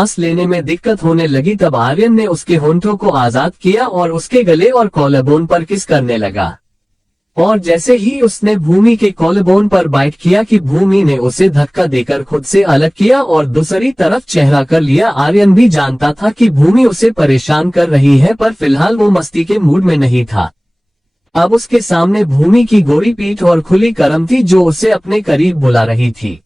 सांस लेने में दिक्कत होने लगी तब आर्यन ने उसके होंठों को आजाद किया और उसके गले और कॉलरबोन पर किस करने लगा। और जैसे ही उसने भूमि के कॉलरबोन पर बाइट किया कि भूमि ने उसे धक्का देकर खुद से अलग किया और दूसरी तरफ चेहरा कर लिया। आर्यन भी जानता था कि भूमि उसे परेशान कर रही है, पर फिलहाल वो मस्ती के मूड में नहीं था। अब उसके सामने भूमि की गोरी पीठ और खुली करम थी जो उसे अपने करीब बुला रही थी।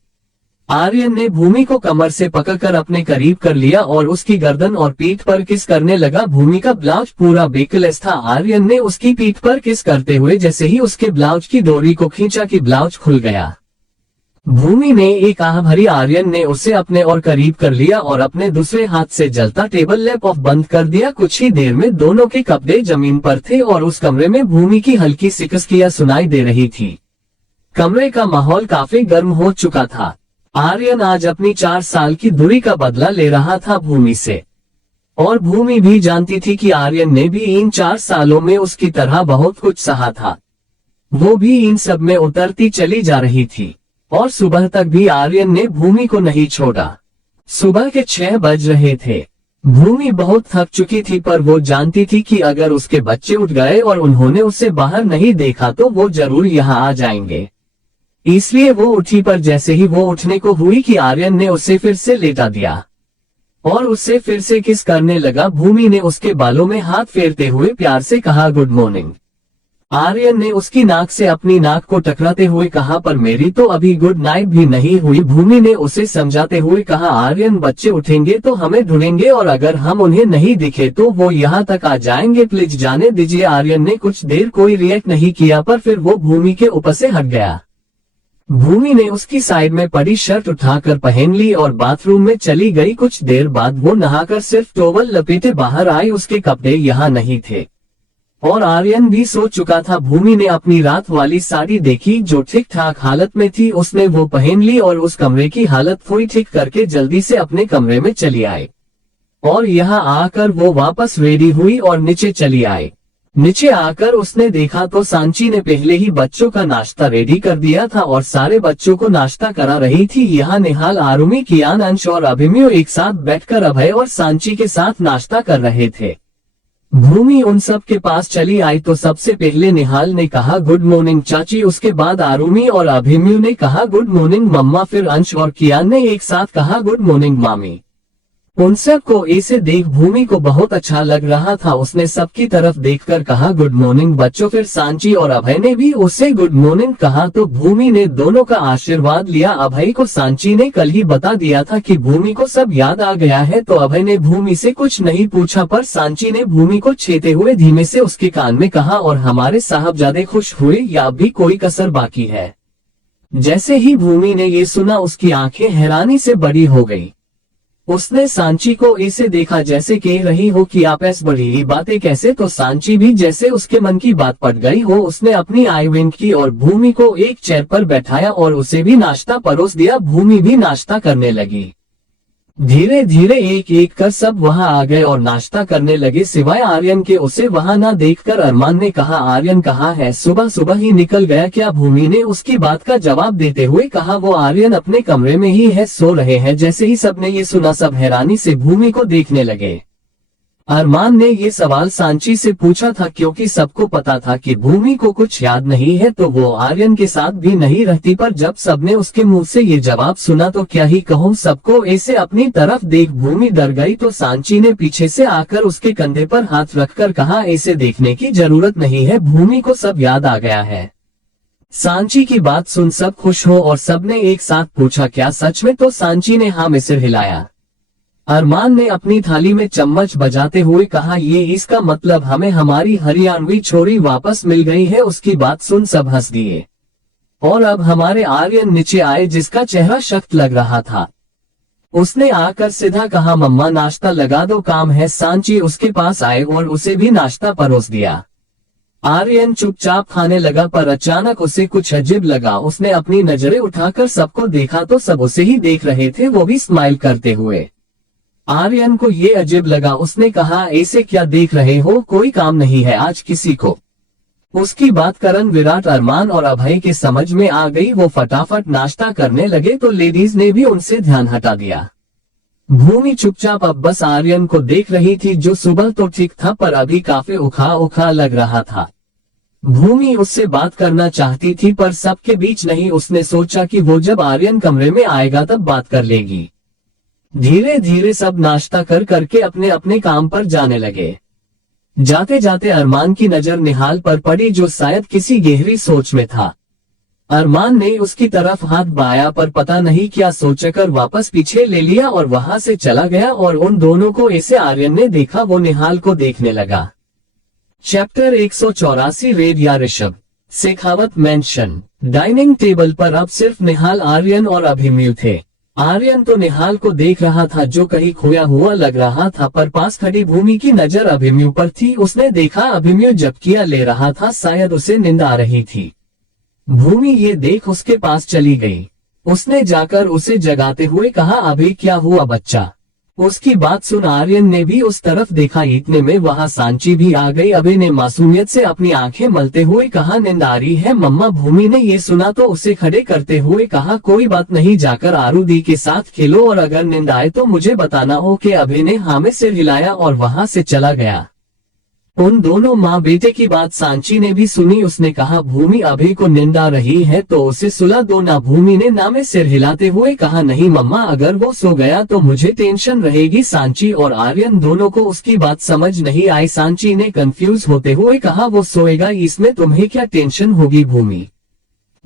आर्यन ने भूमि को कमर से पकड़कर अपने करीब कर लिया और उसकी गर्दन और पीठ पर किस करने लगा। भूमि का ब्लाउज पूरा बेकलेस था। आर्यन ने उसकी पीठ पर किस करते हुए जैसे ही उसके ब्लाउज की डोरी को खींचा कि ब्लाउज खुल गया। भूमि ने एक आह भरी। आर्यन ने उसे अपने और करीब कर लिया और अपने दूसरे हाथ से जलता टेबल लैंप ऑफ बंद कर दिया। कुछ ही देर में दोनों के कपड़े जमीन पर थे और उस कमरे में भूमि की हल्की सी किस्कियां सुनाई दे रही थी। कमरे का माहौल काफी गर्म हो चुका था। आर्यन आज अपनी 4 साल की दूरी का बदला ले रहा था भूमि से, और भूमि भी जानती थी कि आर्यन ने भी इन 4 सालों में उसकी तरह बहुत कुछ सहा था। वो भी इन सब में उतरती चली जा रही थी और सुबह तक भी आर्यन ने भूमि को नहीं छोड़ा। सुबह के 6 बज रहे थे। भूमि बहुत थक चुकी थी, पर वो जानती थी कि अगर उसके बच्चे उठ गए और उन्होंने उसे बाहर नहीं देखा तो वो जरूर यहाँ आ जाएंगे। इसलिए वो उठी, पर जैसे ही वो उठने को हुई कि आर्यन ने उसे फिर से लेटा दिया और उससे फिर से किस करने लगा। भूमि ने उसके बालों में हाथ फेरते हुए प्यार से कहा, गुड मॉर्निंग। आर्यन ने उसकी नाक से अपनी नाक को टकराते हुए कहा, पर मेरी तो अभी गुड नाइट भी नहीं हुई। भूमि ने उसे समझाते हुए कहा, आर्यन बच्चे उठेंगे तो हमें ढूंढेंगे और अगर हम उन्हें नहीं दिखे तो वो यहाँ तक आ जाएंगे, प्लीज जाने दीजिए। आर्यन ने कुछ देर कोई रिएक्ट नहीं किया, पर फिर वो भूमि के ऊपर से हट गया। भूमि ने उसकी साइड में पड़ी शर्ट उठाकर पहन ली और बाथरूम में चली गई। कुछ देर बाद वो नहाकर सिर्फ टॉवल लपेटे बाहर आई। उसके कपड़े यहाँ नहीं थे और आर्यन भी सो चुका था। भूमि ने अपनी रात वाली साड़ी देखी जो ठीक ठाक हालत में थी। उसने वो पहन ली और उस कमरे की हालत थोड़ी ठीक करके जल्दी से अपने कमरे में चली आई और यहाँ आकर वो वापस रेडी हुई और नीचे चली आई। नीचे आकर उसने देखा तो सांची ने पहले ही बच्चों का नाश्ता रेडी कर दिया था और सारे बच्चों को नाश्ता करा रही थी। यहाँ निहाल, आरुमि, कियान, अंश और अभिमन्यु एक साथ बैठकर अभय और सांची के साथ नाश्ता कर रहे थे। भूमि उन सब के पास चली आई तो सबसे पहले निहाल ने कहा, गुड मॉर्निंग चाची। उसके बाद आरुमि और अभिमन्यु ने कहा, गुड मॉर्निंग मम्मा। फिर अंश और कियान ने एक साथ कहा, गुड मॉर्निंग मामी। उन सब को ऐसे देख भूमि को बहुत अच्छा लग रहा था। उसने सबकी तरफ देखकर कहा, गुड मॉर्निंग बच्चों। फिर सांची और अभय ने भी उसे गुड मॉर्निंग कहा तो भूमि ने दोनों का आशीर्वाद लिया। अभय को सांची ने कल ही बता दिया था कि भूमि को सब याद आ गया है, तो अभय ने भूमि से कुछ नहीं पूछा, पर सांची ने भूमि को छेते हुए धीमे से उसके कान में कहा, और हमारे साहबजादे खुश हुए या अब भी कोई कसर बाकी है। जैसे ही भूमि ने ये सुना उसकी आंखें हैरानी से बड़ी हो गई। उसने सांची को ऐसे देखा जैसे कह रही हो कि आप ऐसी बड़ी बातें कैसे। तो सांची भी जैसे उसके मन की बात पड़ गई हो। उसने अपनी आई विंक की और भूमि को एक चेयर पर बैठाया और उसे भी नाश्ता परोस दिया। भूमि भी नाश्ता करने लगी। धीरे धीरे एक एक कर सब वहां आ गए और नाश्ता करने लगे, सिवाय आर्यन के। उसे वहां ना देखकर अरमान ने कहा, आर्यन कहाँ है, सुबह सुबह ही निकल गया क्या। भूमि ने उसकी बात का जवाब देते हुए कहा, वो आर्यन अपने कमरे में ही है, सो रहे हैं। जैसे ही सबने ये सुना सब हैरानी से भूमि को देखने लगे। अरमान ने ये सवाल सांची से पूछा था क्योंकि सबको पता था कि भूमि को कुछ याद नहीं है, तो वो आर्यन के साथ भी नहीं रहती। पर जब सबने उसके मुंह से ये जवाब सुना तो क्या ही कहूँ, सबको ऐसे अपनी तरफ देख भूमि डर गई। तो सांची ने पीछे से आकर उसके कंधे पर हाथ रखकर कहा, ऐसे देखने की जरूरत नहीं है, भूमि को सब याद आ गया है। सांची की बात सुन सब खुश हो और सबने एक साथ पूछा, क्या सच में। तो सांची ने हाँ में सिर हिलाया। अरमान ने अपनी थाली में चम्मच बजाते हुए कहा, ये इसका मतलब हमें हमारी हरियाणवी छोरी वापस मिल गई है। उसकी बात सुन सब हंस दिए और अब हमारे आर्यन नीचे आए जिसका चेहरा सख्त लग रहा था। उसने आकर सीधा कहा, मम्मा नाश्ता लगा दो, काम है। सांची उसके पास आए और उसे भी नाश्ता परोस दिया। आर्यन चुपचाप खाने लगा, पर अचानक उसे कुछ अजीब लगा। उसने अपनी नजरें उठाकर सबको देखा तो सब उसे ही देख रहे थे, वो भी स्माइल करते हुए। आर्यन को ये अजीब लगा। उसने कहा, ऐसे क्या देख रहे हो, कोई काम नहीं है आज किसी को। उसकी बात करण, विराट, अरमान और अभय के समझ में आ गई। वो फटाफट नाश्ता करने लगे तो लेडीज ने भी उनसे ध्यान हटा दिया। भूमि चुपचाप अब बस आर्यन को देख रही थी, जो सुबह तो ठीक था पर अभी काफी उखा उखा लग रहा था। भूमि उससे बात करना चाहती थी पर सबके बीच नहीं। उसने सोचा कि वो जब आर्यन कमरे में आएगा तब बात कर लेगी। धीरे धीरे सब नाश्ता कर करके अपने अपने काम पर जाने लगे। जाते जाते अरमान की नजर निहाल पर पड़ी, जो शायद किसी गहरी सोच में था। अरमान ने उसकी तरफ हाथ बढ़ाया पर पता नहीं क्या सोचकर वापस पीछे ले लिया और वहां से चला गया। और उन दोनों को ऐसे आर्यन ने देखा, वो निहाल को देखने लगा। चैप्टर 184 रेड या Rishabh. Shekhawat mention. Dining table पर अब सिर्फ निहाल, आर्यन और अभिमन्यु थे। आर्यन तो निहाल को देख रहा था, जो कहीं खोया हुआ लग रहा था, पर पास खड़ी भूमि की नजर अभिमन्यु पर थी। उसने देखा अभिमन्यु झपकियां ले रहा था, शायद उसे नींद आ रही थी। भूमि ये देख उसके पास चली गई। उसने जाकर उसे जगाते हुए कहा, अभी क्या हुआ बच्चा? उसकी बात सुन आर्यन ने भी उस तरफ देखा। इतने में वहां सांची भी आ गई। अभय ने मासूमियत से अपनी आंखें मलते हुए कहा, नींद आ रही है मम्मा। भूमि ने ये सुना तो उसे खड़े करते हुए कहा, कोई बात नहीं, जाकर आरुदी के साथ खेलो और अगर नींद आए तो मुझे बताना। ओके। अभय ने हाँ में सिर हिलाया और वहां से चला गया। उन दोनों माँ बेटे की बात सांची ने भी सुनी। उसने कहा, भूमि अभी को नींद आ रही है तो उसे सुला दो ना। भूमि ने ना में सिर हिलाते हुए कहा, नहीं मम्मा, अगर वो सो गया तो मुझे टेंशन रहेगी। सांची और आर्यन दोनों को उसकी बात समझ नहीं आई। सांची ने कंफ्यूज होते हुए कहा, वो सोएगा, इसमें तुम्हें क्या टेंशन होगी भूमि?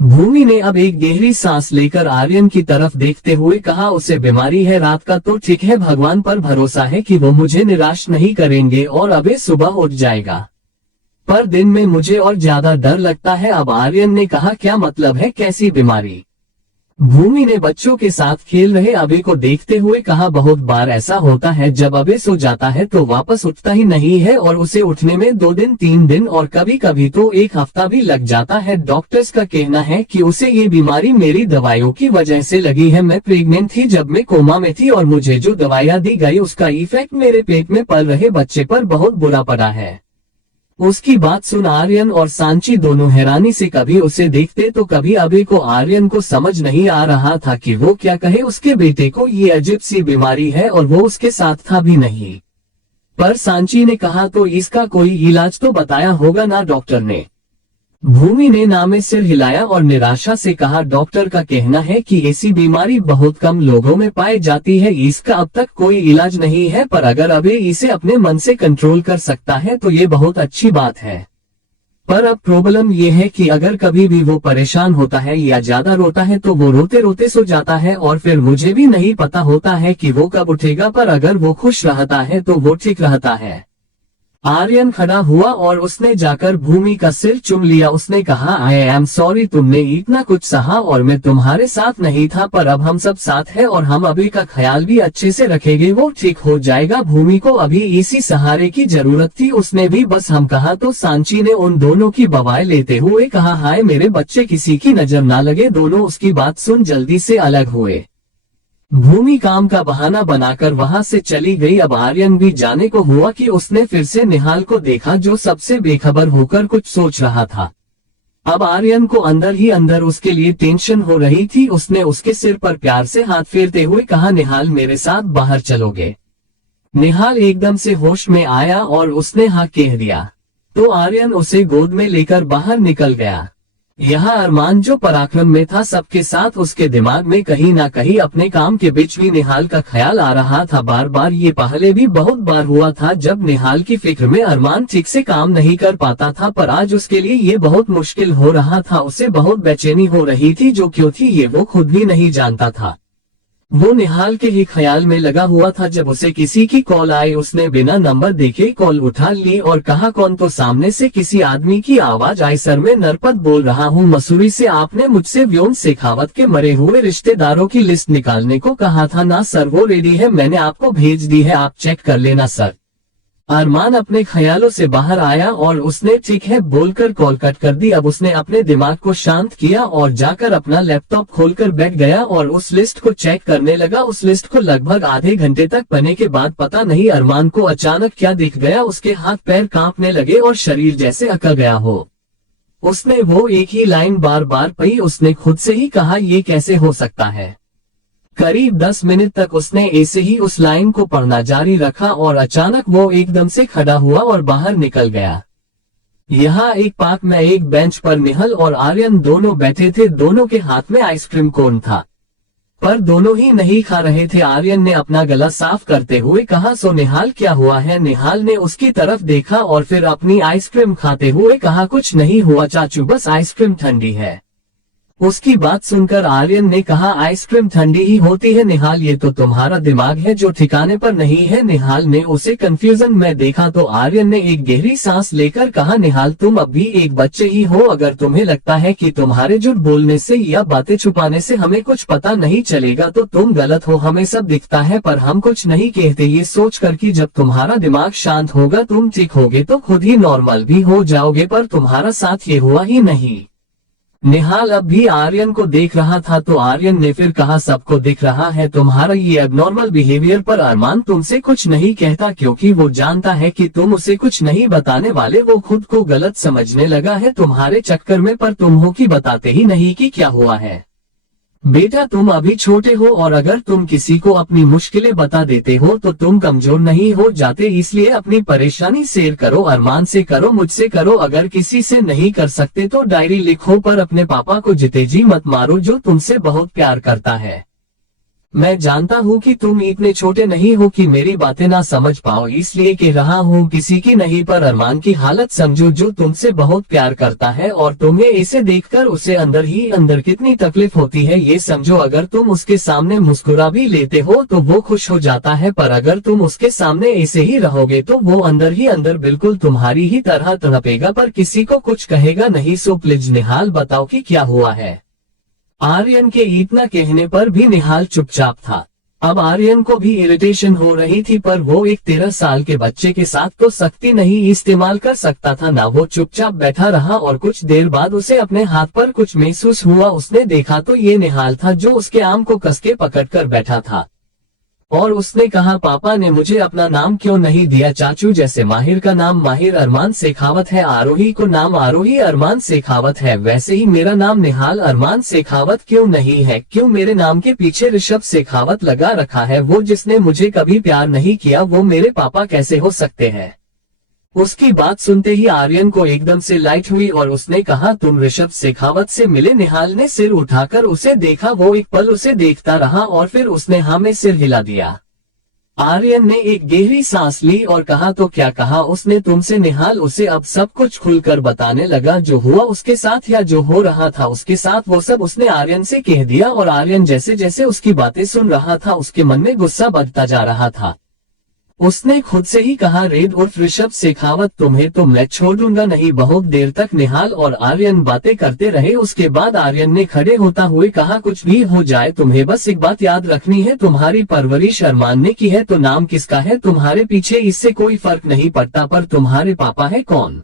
भूमि ने अब एक गहरी सांस लेकर आर्यन की तरफ देखते हुए कहा, उसे बीमारी है, रात का तो ठीक है, भगवान पर भरोसा है कि वो मुझे निराश नहीं करेंगे और अबे सुबह उठ जाएगा, पर दिन में मुझे और ज्यादा डर लगता है। अब आर्यन ने कहा, क्या मतलब है, कैसी बीमारी? भूमि ने बच्चों के साथ खेल रहे अबे को देखते हुए कहा, बहुत बार ऐसा होता है, जब अबे सो जाता है तो वापस उठता ही नहीं है और उसे उठने में 2 दिन 3 दिन और कभी कभी तो 1 हफ्ता भी लग जाता है। डॉक्टर्स का कहना है कि उसे ये बीमारी मेरी दवाइयों की वजह से लगी है। मैं प्रेग्नेंट थी जब मैं कोमा में थी और मुझे जो दवाइयाँ दी गई उसका इफेक्ट मेरे पेट में पल रहे बच्चे पर बहुत बुरा पड़ा है। उसकी बात सुन आर्यन और सांची दोनों हैरानी से कभी उसे देखते तो कभी अबे को। आर्यन को समझ नहीं आ रहा था कि वो क्या कहे। उसके बेटे को ये अजीब सी बीमारी है और वो उसके साथ था भी नहीं। पर सांची ने कहा, तो इसका कोई इलाज तो बताया होगा ना डॉक्टर ने? भूमि ने ना में सिर हिलाया और निराशा से कहा, डॉक्टर का कहना है कि ऐसी बीमारी बहुत कम लोगों में पाई जाती है, इसका अब तक कोई इलाज नहीं है, पर अगर अबे इसे अपने मन से कंट्रोल कर सकता है तो ये बहुत अच्छी बात है। पर अब प्रॉब्लम ये है कि अगर कभी भी वो परेशान होता है या ज्यादा रोता है तो वो रोते रोते सो जाता है और फिर मुझे भी नहीं पता होता है कि वो कब उठेगा, पर अगर वो खुश रहता है तो वो ठीक रहता है। आर्यन खड़ा हुआ और उसने जाकर भूमि का सिर चूम लिया। उसने कहा, आई एम सॉरी, तुमने इतना कुछ सहा और मैं तुम्हारे साथ नहीं था, पर अब हम सब साथ हैं और हम अभी का ख्याल भी अच्छे से रखेंगे, वो ठीक हो जाएगा। भूमि को अभी इसी सहारे की जरूरत थी, उसने भी बस हम कहा। तो सांची ने उन दोनों की बवाएं लेते हुए कहा, हाय मेरे बच्चे, किसी की नजर ना लगे। दोनों उसकी बात सुन जल्दी से अलग हुए। भूमि काम का बहाना बनाकर वहां से चली गई। अब आर्यन भी जाने को हुआ कि उसने फिर से निहाल को देखा, जो सबसे बेखबर होकर कुछ सोच रहा था। अब आर्यन को अंदर ही अंदर उसके लिए टेंशन हो रही थी। उसने उसके सिर पर प्यार से हाथ फेरते हुए कहा, निहाल मेरे साथ बाहर चलोगे? निहाल एकदम से होश में आया और उसने हाँ कह दिया। तो आर्यन उसे गोद में लेकर बाहर निकल गया। यहाँ अरमान जो पराक्रम में था सबके साथ, उसके दिमाग में कहीं ना कहीं अपने काम के बीच भी निहाल का ख्याल आ रहा था बार बार। ये पहले भी बहुत बार हुआ था जब निहाल की फिक्र में अरमान ठीक से काम नहीं कर पाता था, पर आज उसके लिए ये बहुत मुश्किल हो रहा था। उसे बहुत बेचैनी हो रही थी, जो क्यों थी ये वो खुद भी नहीं जानता था। वो निहाल के ही ख्याल में लगा हुआ था जब उसे किसी की कॉल आई। उसने बिना नंबर देखे कॉल उठा ली और कहा, कौन? तो सामने से किसी आदमी की आवाज आई, सर मैं नरपत बोल रहा हूँ मसूरी से। आपने मुझसे व्योम शेखावत के मरे हुए रिश्तेदारों की लिस्ट निकालने को कहा था ना सर? वो रेडी है, मैंने आपको भेज दी है, आप चेक कर लेना सर। अरमान अपने ख्यालों से बाहर आया और उसने ठीक है बोलकर कॉल कट कर दी। अब उसने अपने दिमाग को शांत किया और जाकर अपना लैपटॉप खोलकर बैठ गया और उस लिस्ट को चेक करने लगा। उस लिस्ट को लगभग आधे घंटे तक पढ़ने के बाद पता नहीं अरमान को अचानक क्या दिख गया, उसके हाथ पैर कांपने लगे और शरीर जैसे अकड़ गया हो। उसने वो एक ही लाइन बार बार पढ़ी। उसने खुद से ही कहा, ये कैसे हो सकता है? करीब 10 मिनट तक उसने ऐसे ही उस लाइन को पढ़ना जारी रखा और अचानक वो एकदम से खड़ा हुआ और बाहर निकल गया। यहाँ एक पार्क में एक बेंच पर निहाल और आर्यन दोनों बैठे थे। दोनों के हाथ में आइसक्रीम कोन था, पर दोनों ही नहीं खा रहे थे। आर्यन ने अपना गला साफ करते हुए कहा, सो निहाल क्या हुआ है? निहाल ने उसकी तरफ देखा और फिर अपनी आइसक्रीम खाते हुए कहा, कुछ नहीं हुआ चाचू, बस आइसक्रीम ठंडी है। उसकी बात सुनकर आर्यन ने कहा, आइसक्रीम ठंडी ही होती है निहाल, ये तो तुम्हारा दिमाग है जो ठिकाने पर नहीं है। निहाल ने उसे कंफ्यूजन में देखा तो आर्यन ने एक गहरी सांस लेकर कहा, निहाल तुम अब भी एक बच्चे ही हो। अगर तुम्हें लगता है कि तुम्हारे झूठ बोलने से या बातें छुपाने से हमें कुछ पता नहीं चलेगा तो तुम गलत हो। हमें सब दिखता है पर हम कुछ नहीं कहते, ये सोचकर कि जब तुम्हारा दिमाग शांत होगा तुम ठीक होगे तो खुद ही नॉर्मल भी हो जाओगे, पर तुम्हारा साथ ये हुआ ही नहीं। निहाल अब भी आर्यन को देख रहा था तो आर्यन ने फिर कहा, सबको दिख रहा है तुम्हारा ये एबनॉर्मल बिहेवियर, पर अरमान तुमसे कुछ नहीं कहता क्योंकि वो जानता है कि तुम उसे कुछ नहीं बताने वाले। वो खुद को गलत समझने लगा है तुम्हारे चक्कर में, पर तुम हो कि बताते ही नहीं कि क्या हुआ है। बेटा तुम अभी छोटे हो और अगर तुम किसी को अपनी मुश्किलें बता देते हो तो तुम कमजोर नहीं हो जाते, इसलिए अपनी परेशानी शेयर करो। अरमान से करो, मुझसे करो, अगर किसी से नहीं कर सकते तो डायरी लिखो, पर अपने पापा को जीते जी मत मारो जो तुमसे बहुत प्यार करता है। मैं जानता हूँ कि तुम इतने छोटे नहीं हो कि मेरी बातें ना समझ पाओ, इसलिए कह रहा हूँ किसी की नहीं, पर अरमान की हालत समझो जो तुमसे बहुत प्यार करता है और तुम्हें इसे देखकर उसे अंदर ही अंदर कितनी तकलीफ होती है ये समझो। अगर तुम उसके सामने मुस्कुरा भी लेते हो तो वो खुश हो जाता है, पर अगर तुम उसके सामने ऐसे ही रहोगे तो वो अंदर ही अंदर बिल्कुल तुम्हारी ही तरह तड़पेगा पर किसी को कुछ कहेगा नहीं। सो प्लीज निहाल बताओ कि क्या हुआ है। आर्यन के इतना कहने पर भी निहाल चुपचाप था। अब आर्यन को भी इरिटेशन हो रही थी, पर वो एक 13 साल के बच्चे के साथ तो सख्ती नहीं इस्तेमाल कर सकता था ना। वो चुपचाप बैठा रहा और कुछ देर बाद उसे अपने हाथ पर कुछ महसूस हुआ। उसने देखा तो ये निहाल था जो उसके आर्म को कसके पकड़कर बैठा था और उसने कहा, पापा ने मुझे अपना नाम क्यों नहीं दिया चाचू? जैसे माहिर का नाम माहिर अरमान शेखावत है, आरोही को नाम आरोही अरमान शेखावत है, वैसे ही मेरा नाम निहाल अरमान शेखावत क्यों नहीं है? क्यों मेरे नाम के पीछे ऋषभ शेखावत लगा रखा है? वो जिसने मुझे कभी प्यार नहीं किया वो मेरे पापा कैसे हो सकते हैं? उसकी बात सुनते ही आर्यन को एकदम से लाइट हुई और उसने कहा, तुम ऋषभ शेखावत से मिले? निहाल ने सिर उठाकर उसे देखा। वो एक पल उसे देखता रहा और फिर उसने हाँ में सिर हिला दिया। आर्यन ने एक गहरी सांस ली और कहा, तो क्या कहा उसने तुमसे? निहाल उसे अब सब कुछ खुलकर बताने लगा, जो हुआ उसके साथ या जो हो रहा था उसके साथ, वो सब उसने आर्यन से कह दिया। और आर्यन जैसे जैसे उसकी बातें सुन रहा था उसके मन में गुस्सा बढ़ता जा रहा था। उसने खुद से ही कहा, रेड उर्फ ऋषभ शेखावत, तुम्हें तो मैं छोड़ दूंगा नहीं। बहुत देर तक निहाल और आर्यन बातें करते रहे। उसके बाद आर्यन ने खड़े होता हुए कहा, कुछ भी हो जाए तुम्हें बस एक बात याद रखनी है, तुम्हारी परवरिश अरमान ने की है तो नाम किसका है तुम्हारे पीछे इससे कोई फर्क नहीं पड़ता, पर तुम्हारे पापा है कौन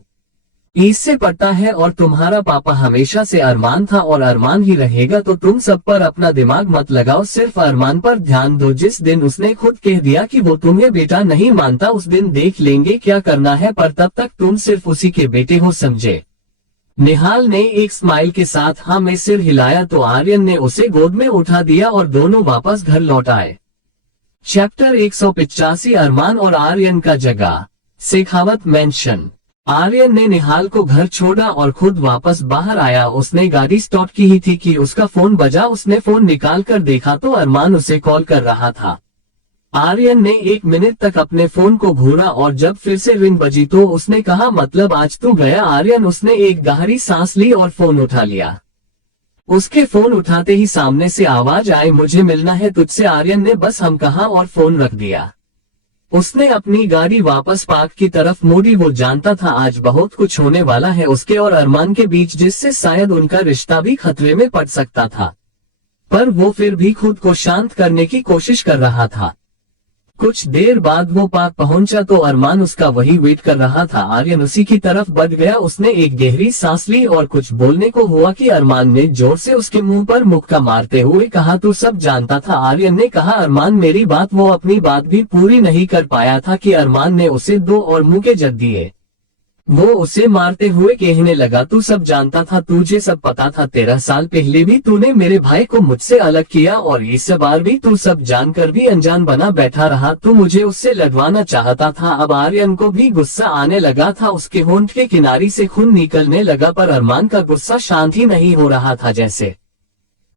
इससे पड़ता है। और तुम्हारा पापा हमेशा से अरमान था और अरमान ही रहेगा, तो तुम सब पर अपना दिमाग मत लगाओ, सिर्फ अरमान पर ध्यान दो। जिस दिन उसने खुद कह दिया कि वो तुम्हें बेटा नहीं मानता उस दिन देख लेंगे क्या करना है, पर तब तक तुम सिर्फ उसी के बेटे हो, समझे? निहाल ने एक स्माइल के साथ हाँ में सिर हिलाया तो आर्यन ने उसे गोद में उठा दिया और दोनों वापस घर लौट आए। चैप्टर 185 अरमान और आर्यन का जगह शेखावत मेंशन। आर्यन ने निहाल को घर छोड़ा और खुद वापस बाहर आया। उसने गाड़ी स्टार्ट की ही थी कि उसका फोन बजा। उसने फोन निकाल कर देखा तो अरमान उसे कॉल कर रहा था। आर्यन ने 1 मिनट तक अपने फोन को घूरा और जब फिर से रिंग बजी तो उसने कहा, मतलब आज तू गया? आर्यन उसने एक गहरी सांस ली और फोन उठा लिया। उसके फोन उठाते ही सामने से आवाज आई, मुझे मिलना है तुझसे। आर्यन ने बस हम कहा और फोन रख दिया। उसने अपनी गाड़ी वापस पार्क की तरफ मोड़ी। वो जानता था आज बहुत कुछ होने वाला है उसके और अरमान के बीच, जिससे शायद उनका रिश्ता भी खतरे में पड़ सकता था, पर वो फिर भी खुद को शांत करने की कोशिश कर रहा था। कुछ देर बाद वो पार्क पहुंचा तो अरमान उसका वही वेट कर रहा था। आर्यन उसी की तरफ बढ़ गया। उसने एक गहरी सांस ली और कुछ बोलने को हुआ कि अरमान ने जोर से उसके मुंह पर मुक्का मारते हुए कहा, तू सब जानता था? आर्यन ने कहा, अरमान मेरी बात। वो अपनी बात भी पूरी नहीं कर पाया था कि अरमान ने उसे 2 और मुंह के जग दिए। वो उसे मारते हुए कहने लगा, तू सब जानता था, तुझे सब पता था, 13 साल पहले भी तूने मेरे भाई को मुझसे अलग किया और इस बार भी तू सब जानकर भी अनजान बना बैठा रहा। तू मुझे उससे लड़वाना चाहता था। अब आर्यन को भी गुस्सा आने लगा था, उसके होंठ के किनारे से खून निकलने लगा, पर अरमान का गुस्सा शांत ही नहीं हो रहा था जैसे।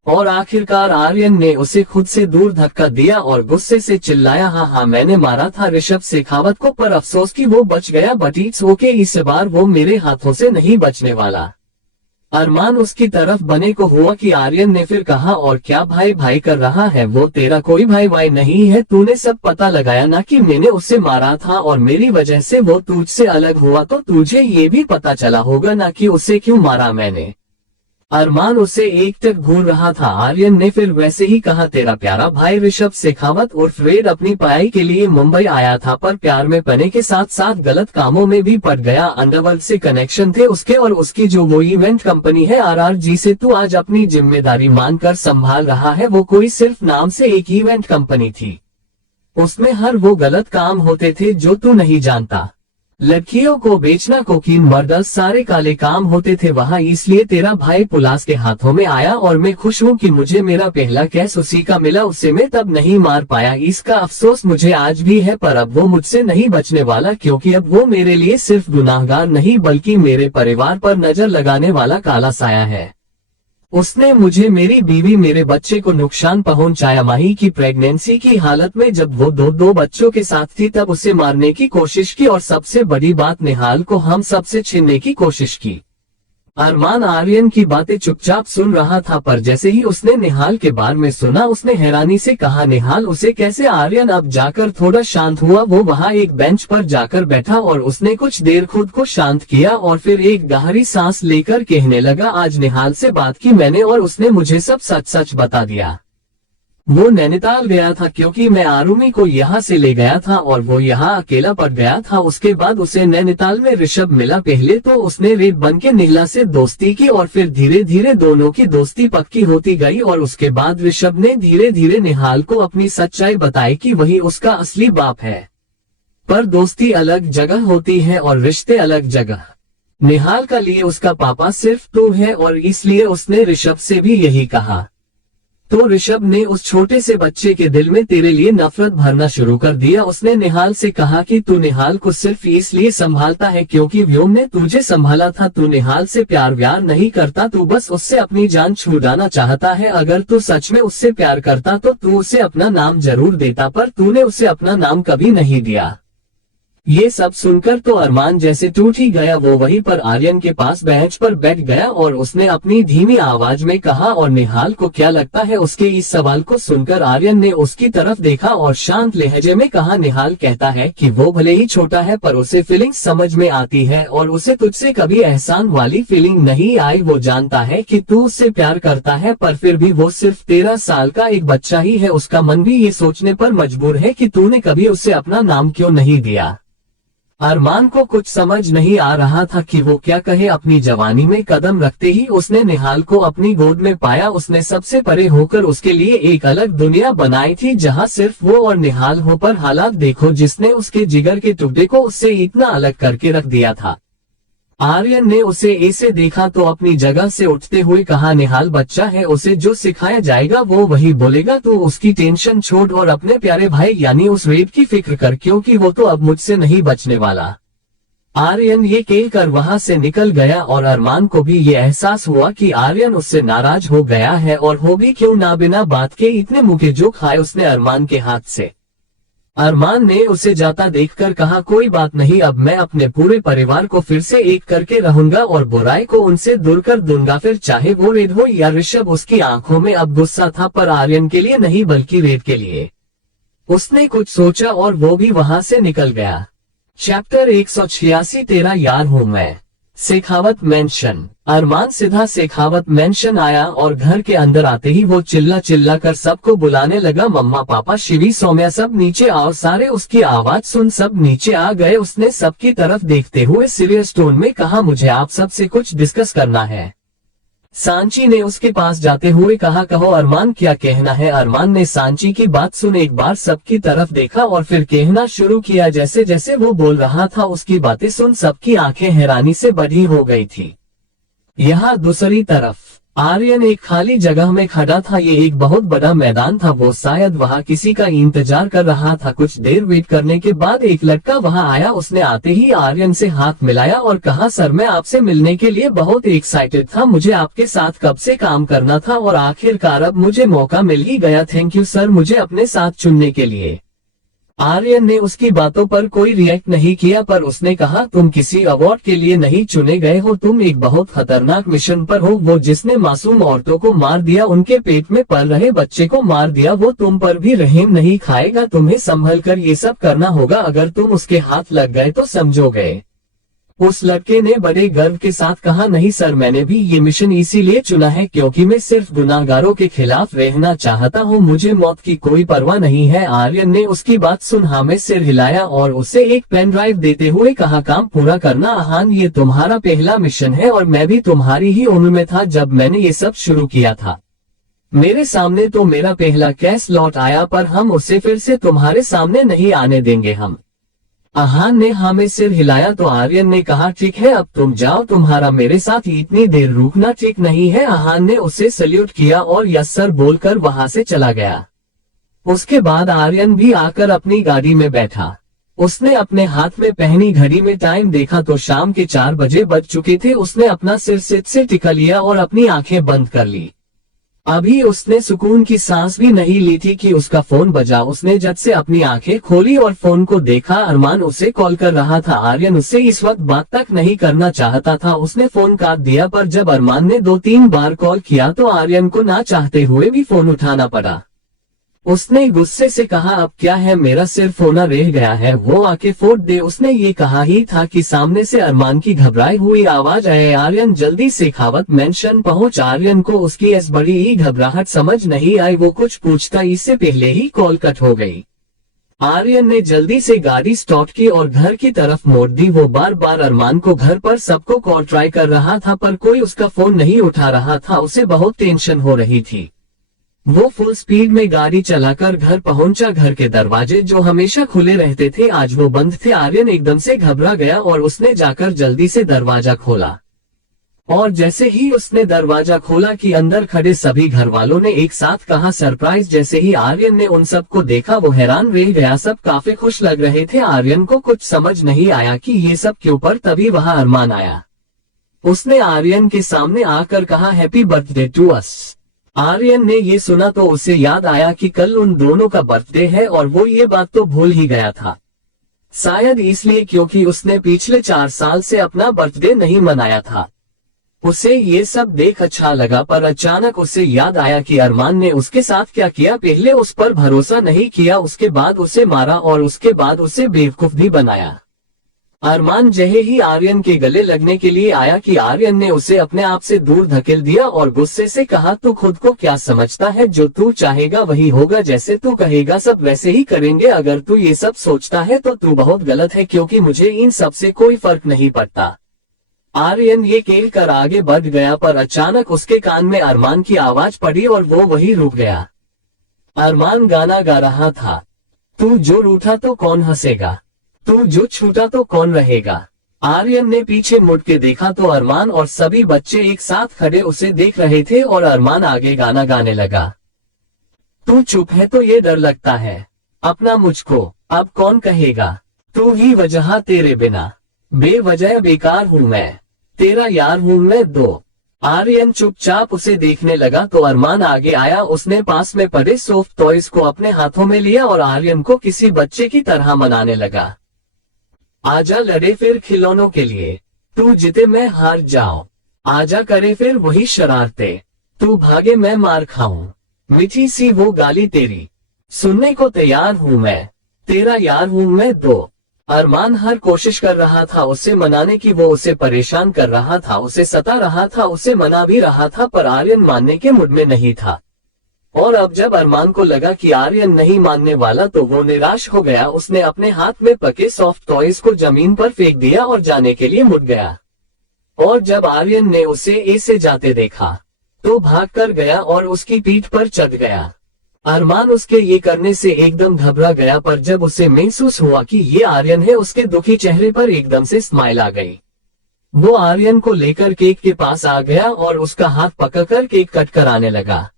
और आखिरकार आर्यन ने उसे खुद से दूर धक्का दिया और गुस्से से चिल्लाया, हाँ हाँ मैंने मारा था ऋषभ शेखावत को, पर अफसोस कि वो बच गया, बट इट्स ओके, इस बार वो मेरे हाथों से नहीं बचने वाला। अरमान उसकी तरफ बने को हुआ कि आर्यन ने फिर कहा, और क्या भाई भाई कर रहा है, वो तेरा कोई भाई भाई नहीं है, तूने सब पता लगाया ना कि मैंने उसे मारा था और मेरी वजह से वो तुझसे अलग हुआ, तो तुझे ये भी पता चला होगा ना कि उसे क्यों मारा मैंने। अरमान उसे एकटक घूर रहा था। आर्यन ने फिर वैसे ही कहा, तेरा प्यारा भाई ऋषभ शेखावत उर्फ रेड अपनी पढ़ाई के लिए मुंबई आया था, पर प्यार में पड़ने के साथ साथ गलत कामों में भी पड़ गया। अंडरवर्ल्ड से कनेक्शन थे उसके, और उसकी जो वो इवेंट कंपनी है RRG से तू आज अपनी जिम्मेदारी मानकर संभाल रहा है, वो कोई सिर्फ नाम से एक इवेंट कंपनी थी। उसमें हर वो गलत काम होते थे जो तू नहीं जानता। लड़कियों को बेचना, कोकीन, मर्डर, सारे काले काम होते थे वहाँ, इसलिए तेरा भाई पुलिस के हाथों में आया और मैं खुश हूँ कि मुझे मेरा पहला केस उसी का मिला। उसे मैं तब नहीं मार पाया, इसका अफसोस मुझे आज भी है, पर अब वो मुझसे नहीं बचने वाला, क्योंकि अब वो मेरे लिए सिर्फ गुनाहगार नहीं बल्कि मेरे परिवार पर नजर लगाने वाला काला साया है। उसने मुझे, मेरी बीवी, मेरे बच्चे को नुकसान पहुंचाया। माही की प्रेगनेंसी की हालत में जब वो दो बच्चों के साथ थी तब उसे मारने की कोशिश की, और सबसे बड़ी बात, निहाल को हम सबसे छीनने की कोशिश की। अरमान आर्यन की बातें चुपचाप सुन रहा था, पर जैसे ही उसने निहाल के बारे में सुना उसने हैरानी से कहा, निहाल उसे कैसे? आर्यन अब जाकर थोड़ा शांत हुआ। वो वहाँ एक बेंच पर जाकर बैठा और उसने कुछ देर खुद को शांत किया और फिर एक गहरी सांस लेकर कहने लगा, आज निहाल से बात की मैंने और उसने मुझे सब सच सच बता दिया। वो नैनीताल गया था क्योंकि मैं आरुमि को यहाँ से ले गया था और वो यहाँ अकेला पड़ गया था। उसके बाद उसे नैनीताल में ऋषभ मिला। पहले तो उसने रेड बन के निहिला से दोस्ती की और फिर धीरे धीरे दोनों की दोस्ती पक्की होती गई, और उसके बाद ऋषभ ने धीरे धीरे निहाल को अपनी सच्चाई बताई कि वही उसका असली बाप है। पर दोस्ती अलग जगह होती है और रिश्ते अलग जगह। निहाल का लिए उसका पापा सिर्फ तू है और इसलिए उसने ऋषभ से भी यही कहा। तो ऋषभ ने उस छोटे से बच्चे के दिल में तेरे लिए नफरत भरना शुरू कर दिया। उसने निहाल से कहा कि तू निहाल को सिर्फ इसलिए संभालता है क्योंकि व्योम ने तुझे संभाला था। तू निहाल से प्यार व्यार नहीं करता, तू बस उससे अपनी जान छुड़ाना चाहता है। अगर तू सच में उससे प्यार करता तो तू उसे अपना नाम जरूर देता, पर तूने उसे अपना नाम कभी नहीं दिया। ये सब सुनकर तो अरमान जैसे टूट ही गया। वो वहीं पर आर्यन के पास बेंच पर बैठ गया और उसने अपनी धीमी आवाज में कहा, और निहाल को क्या लगता है? उसके इस सवाल को सुनकर आर्यन ने उसकी तरफ देखा और शांत लहजे में कहा, निहाल कहता है कि वो भले ही छोटा है पर उसे फीलिंग्स समझ में आती है और उसे तुझसे कभी एहसान वाली फीलिंग नहीं आई। वो जानता है कि तू उससे प्यार करता है, पर फिर भी वो सिर्फ 13 साल का एक बच्चा ही है। उसका मन भी ये सोचने पर मजबूर है कि तूने कभी उसे अपना नाम क्यों नहीं दिया। अरमान को कुछ समझ नहीं आ रहा था कि वो क्या कहे। अपनी जवानी में कदम रखते ही उसने निहाल को अपनी गोद में पाया। उसने सबसे परे होकर उसके लिए एक अलग दुनिया बनाई थी जहां सिर्फ वो और निहाल हो, पर हालात देखो जिसने उसके जिगर के टुकड़े को उससे इतना अलग करके रख दिया था। आर्यन ने उसे ऐसे देखा तो अपनी जगह से उठते हुए कहा, निहाल बच्चा है, उसे जो सिखाया जाएगा वो वही बोलेगा। तो उसकी टेंशन छोड़ और अपने प्यारे भाई यानी उस रेड की फिक्र कर, क्योंकि वो तो अब मुझसे नहीं बचने वाला। आर्यन ये कहकर वहां से निकल गया और अरमान को भी ये एहसास हुआ कि आर्यन उससे नाराज हो गया है, और हो भी क्यों ना, बिना बात के इतने मुंह जो खाए उसने अरमान के हाथ से। अरमान ने उसे जाता देखकर कहा, कोई बात नहीं, अब मैं अपने पूरे परिवार को फिर से एक करके रहूंगा और बुराई को उनसे दूर कर दूंगा, फिर चाहे वो रेड हो या ऋषभ। उसकी आंखों में अब गुस्सा था, पर आर्यन के लिए नहीं बल्कि रेड के लिए। उसने कुछ सोचा और वो भी वहां से निकल गया। चैप्टर 186, तेरा यार हूँ मैं। शेखावत मेंशन। अरमान सीधा शेखावत मेंशन आया और घर के अंदर आते ही वो चिल्ला चिल्ला कर सबको बुलाने लगा, मम्मा, पापा, शिवी, सौम्या, सब नीचे आओ। सारे उसकी आवाज सुन सब नीचे आ गए। उसने सबकी तरफ देखते हुए सीरियस टोन में कहा, मुझे आप सबसे कुछ डिस्कस करना है। सांची ने उसके पास जाते हुए कहा, कहो अरमान क्या कहना है। अरमान ने सांची की बात सुन एक बार सबकी तरफ देखा और फिर कहना शुरू किया। जैसे जैसे वो बोल रहा था उसकी बातें सुन सबकी आंखें हैरानी से बड़ी हो गई थी। यहाँ दूसरी तरफ आर्यन एक खाली जगह में खड़ा था। ये एक बहुत बड़ा मैदान था। वो शायद वहाँ किसी का इंतजार कर रहा था। कुछ देर वेट करने के बाद एक लड़का वहाँ आया। उसने आते ही आर्यन से हाथ मिलाया और कहा, सर मैं आपसे मिलने के लिए बहुत एक्साइटेड था। मुझे आपके साथ कब से काम करना था और आखिरकार अब मुझे मौका मिल ही गया। थैंक यू सर मुझे अपने साथ चुनने के लिए। आर्यन ने उसकी बातों पर कोई रिएक्ट नहीं किया, पर उसने कहा, तुम किसी अवार्ड के लिए नहीं चुने गए हो, तुम एक बहुत खतरनाक मिशन पर हो। वो जिसने मासूम औरतों को मार दिया, उनके पेट में पल रहे बच्चे को मार दिया, वो तुम पर भी रहम नहीं खाएगा। तुम्हें संभल कर ये सब करना होगा। अगर तुम उसके हाथ लग गए तो समझो गए। उस लड़के ने बड़े गर्व के साथ कहा, नहीं सर मैंने भी ये मिशन इसीलिए चुना है क्योंकि मैं सिर्फ गुनाहगारों के खिलाफ रहना चाहता हूँ। मुझे मौत की कोई परवाह नहीं है। आर्यन ने उसकी बात सुन हाँ में सिर हिलाया और उसे एक पेन ड्राइव देते हुए कहा, काम पूरा करना आहान, ये तुम्हारा पहला मिशन है और मैं भी तुम्हारी ही उम्र में था जब मैंने ये सब शुरू किया था। मेरे सामने तो मेरा पहला केस लौट आया, पर हम उसे फिर से तुम्हारे सामने नहीं आने देंगे। हम आहान ने हमें सिर हिलाया तो आर्यन ने कहा, ठीक है अब तुम जाओ, तुम्हारा मेरे साथ इतनी देर रुकना ठीक नहीं है। आहान ने उसे सल्यूट किया और यस सर बोलकर वहां से चला गया। उसके बाद आर्यन भी आकर अपनी गाड़ी में बैठा। उसने अपने हाथ में पहनी घड़ी में टाइम देखा तो शाम के 4 बजे बज चुके थे। उसने अपना सिर सीट से टिका लिया और अपनी आंखें बंद कर ली। अभी उसने सुकून की सांस भी नहीं ली थी कि उसका फोन बजा। उसने झट से अपनी आंखें खोली और फोन को देखा। अरमान उसे कॉल कर रहा था। आर्यन उससे इस वक्त बात तक नहीं करना चाहता था। उसने फोन काट दिया, पर जब अरमान ने 2-3 बार कॉल किया तो आर्यन को ना चाहते हुए भी फोन उठाना पड़ा। उसने गुस्से से कहा, अब क्या है, मेरा सिर्फ होना रह गया है, वो आके फोड़ दे। उसने ये कहा ही था कि सामने से अरमान की घबराई हुई आवाज आए। आर्यन जल्दी शेखावत मेंशन पहुंच। आर्यन को उसकी इस बड़ी ही घबराहट समझ नहीं आई। वो कुछ पूछता इससे पहले ही कॉल कट हो गई। आर्यन ने जल्दी से गाड़ी स्टार्ट की और घर की तरफ मोड़ दी। वो बार बार अरमान को घर पर सबको कॉल ट्राई कर रहा था, पर कोई उसका फोन नहीं उठा रहा था। उसे बहुत टेंशन हो रही थी। वो फुल स्पीड में गाड़ी चलाकर घर पहुंचा। घर के दरवाजे जो हमेशा खुले रहते थे आज वो बंद थे। आर्यन एकदम से घबरा गया और उसने जाकर जल्दी से दरवाजा खोला। और जैसे ही उसने दरवाजा खोला कि अंदर खड़े सभी घर वालों ने एक साथ कहा सरप्राइज। जैसे ही आर्यन ने उन सबको देखा वो हैरान रह गया। सब काफी खुश लग रहे थे। आर्यन को कुछ समझ नहीं आया कि ये सब क्यों, पर तभी वहां अरमान आया। उसने आर्यन के सामने आकर कहा, happy birthday to us. Aryan ने ये सुना तो उसे याद आया कि कल उन दोनों का बर्थडे है और वो ये बात तो भूल ही गया था। शायद इसलिए क्योंकि उसने पिछले 4 साल से अपना बर्थडे नहीं मनाया था। उसे ये सब देख अच्छा लगा, पर अचानक उसे याद आया कि अरमान ने उसके साथ क्या किया। पहले उस पर भरोसा नहीं किया, उसके बाद उसे मारा और उसके बाद उसे बेवकूफ भी बनाया। अरमान जहे ही आर्यन के गले लगने के लिए आया कि आर्यन ने उसे अपने आप से दूर धकेल दिया और गुस्से से कहा, तू खुद को क्या समझता है, जो तू चाहेगा वही होगा, जैसे तू कहेगा सब वैसे ही करेंगे। अगर तू ये सब सोचता है तो तू बहुत गलत है, क्योंकि मुझे इन सब से कोई फर्क नहीं पड़ता। आर्यन ये कहकर आगे बढ़ गया, पर अचानक उसके कान में अरमान की आवाज पड़ी और वो वही रुक गया। अरमान गाना गा रहा था, तू जो रूठा तो कौन हंसेगा, तू जो छूटा तो कौन रहेगा। आर्यन ने पीछे मुड़ के देखा तो अरमान और सभी बच्चे एक साथ खड़े उसे देख रहे थे और अरमान आगे गाना गाने लगा। तू चुप है तो ये डर लगता है अपना मुझको, अब कौन कहेगा, तू ही वजह, तेरे बिना बेवजह बेकार हूँ मैं, तेरा यार हूँ मैं दो। आर्यन चुपचाप उसे देखने लगा तो अरमान आगे आया। उसने पास में पड़े सॉफ्ट टॉयज को अपने हाथों में लिया और आर्यन को किसी बच्चे की तरह मनाने लगा। आजा लड़े फिर खिलौनों के लिए, तू जीते मैं हार जाऊं, आजा करे फिर वही शरारते, तू भागे मैं मार खाऊं, मीठी सी वो गाली तेरी, सुनने को तैयार हूं मैं, तेरा यार हूं मैं दो। अरमान हर कोशिश कर रहा था उसे मनाने की। वो उसे परेशान कर रहा था, उसे सता रहा था, उसे मना भी रहा था, पर आर्यन मानने के मूड में नहीं था। और अब जब अरमान को लगा कि आर्यन नहीं मानने वाला तो वो निराश हो गया। उसने अपने हाथ में पके सॉफ्ट टॉयज को जमीन पर फेंक दिया और जाने के लिए मुड़ गया। और जब आर्यन ने उसे ऐसे जाते देखा तो भाग कर गया और उसकी पीठ पर चढ़ गया। अरमान उसके ये करने से एकदम घबरा गया, पर जब उसे महसूस हुआ कि ये आर्यन है, उसके दुखी चेहरे पर एकदम से स्माइल आ गई। वो आर्यन को लेकर केक के पास आ गया और उसका हाथ पकड़कर केक कट कराने लगा।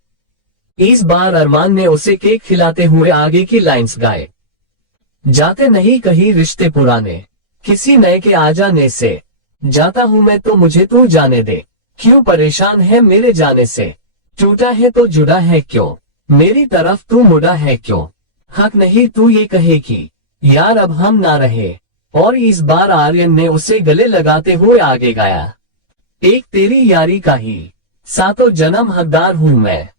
इस बार अरमान ने उसे केक खिलाते हुए आगे की लाइंस गाए। जाते नहीं कहीं रिश्ते पुराने, किसी नए के आ जाने से, जाता हूँ मैं तो मुझे तू जाने दे, क्यों परेशान है मेरे जाने से, टूटा है तो जुड़ा है क्यों, मेरी तरफ तू मुड़ा है क्यों, हक नहीं तू ये कहे कि यार अब हम ना रहे। और इस बार आर्यन ने उसे गले लगाते हुए आगे गाया। एक तेरी यारी का ही सातों जन्म हकदार हूँ मैं,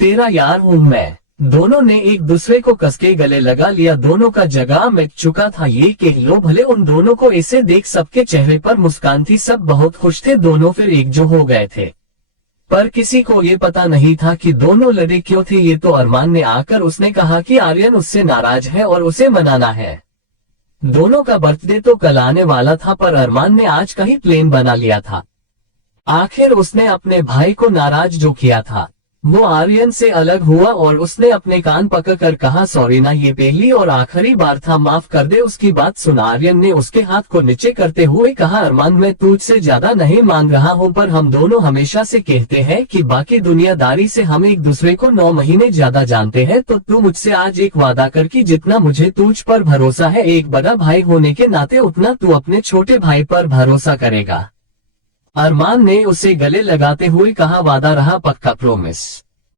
तेरा यार हूँ मैं। दोनों ने एक दूसरे को कसके गले लगा लिया। दोनों का जगह मिट चुका था, ये कह लो। भले उन दोनों को ऐसे देख सबके चेहरे पर मुस्कान थी, सब बहुत खुश थे। दोनों फिर एक जो हो गए थे, पर किसी को ये पता नहीं था कि दोनों लड़े क्यों थे। ये तो अरमान ने आकर उसने कहा कि आर्यन उससे नाराज है और उसे मनाना है। दोनों का बर्थडे तो कल आने वाला था, पर अरमान ने आज का ही प्लान बना लिया था। आखिर उसने अपने भाई को नाराज जो किया था, वो आर्यन से अलग हुआ और उसने अपने कान पकड़कर कहा, सॉरी ना, ये पहली और आखिरी बार था, माफ कर दे। उसकी बात सुन आर्यन ने उसके हाथ को नीचे करते हुए कहा, अरमान मैं तुझसे ज्यादा नहीं मांग रहा हूँ, पर हम दोनों हमेशा से कहते हैं कि बाकी दुनियादारी से हम एक दूसरे को 9 महीने ज्यादा जानते हैं, तो तू मुझसे आज एक वादा कर कि जितना मुझे तुझ पर भरोसा है एक बड़ा भाई होने के नाते, उतना तू अपने छोटे भाई पर भरोसा करेगा। अरमान ने उसे गले लगाते हुए कहा, वादा रहा पक्का, प्रोमिस।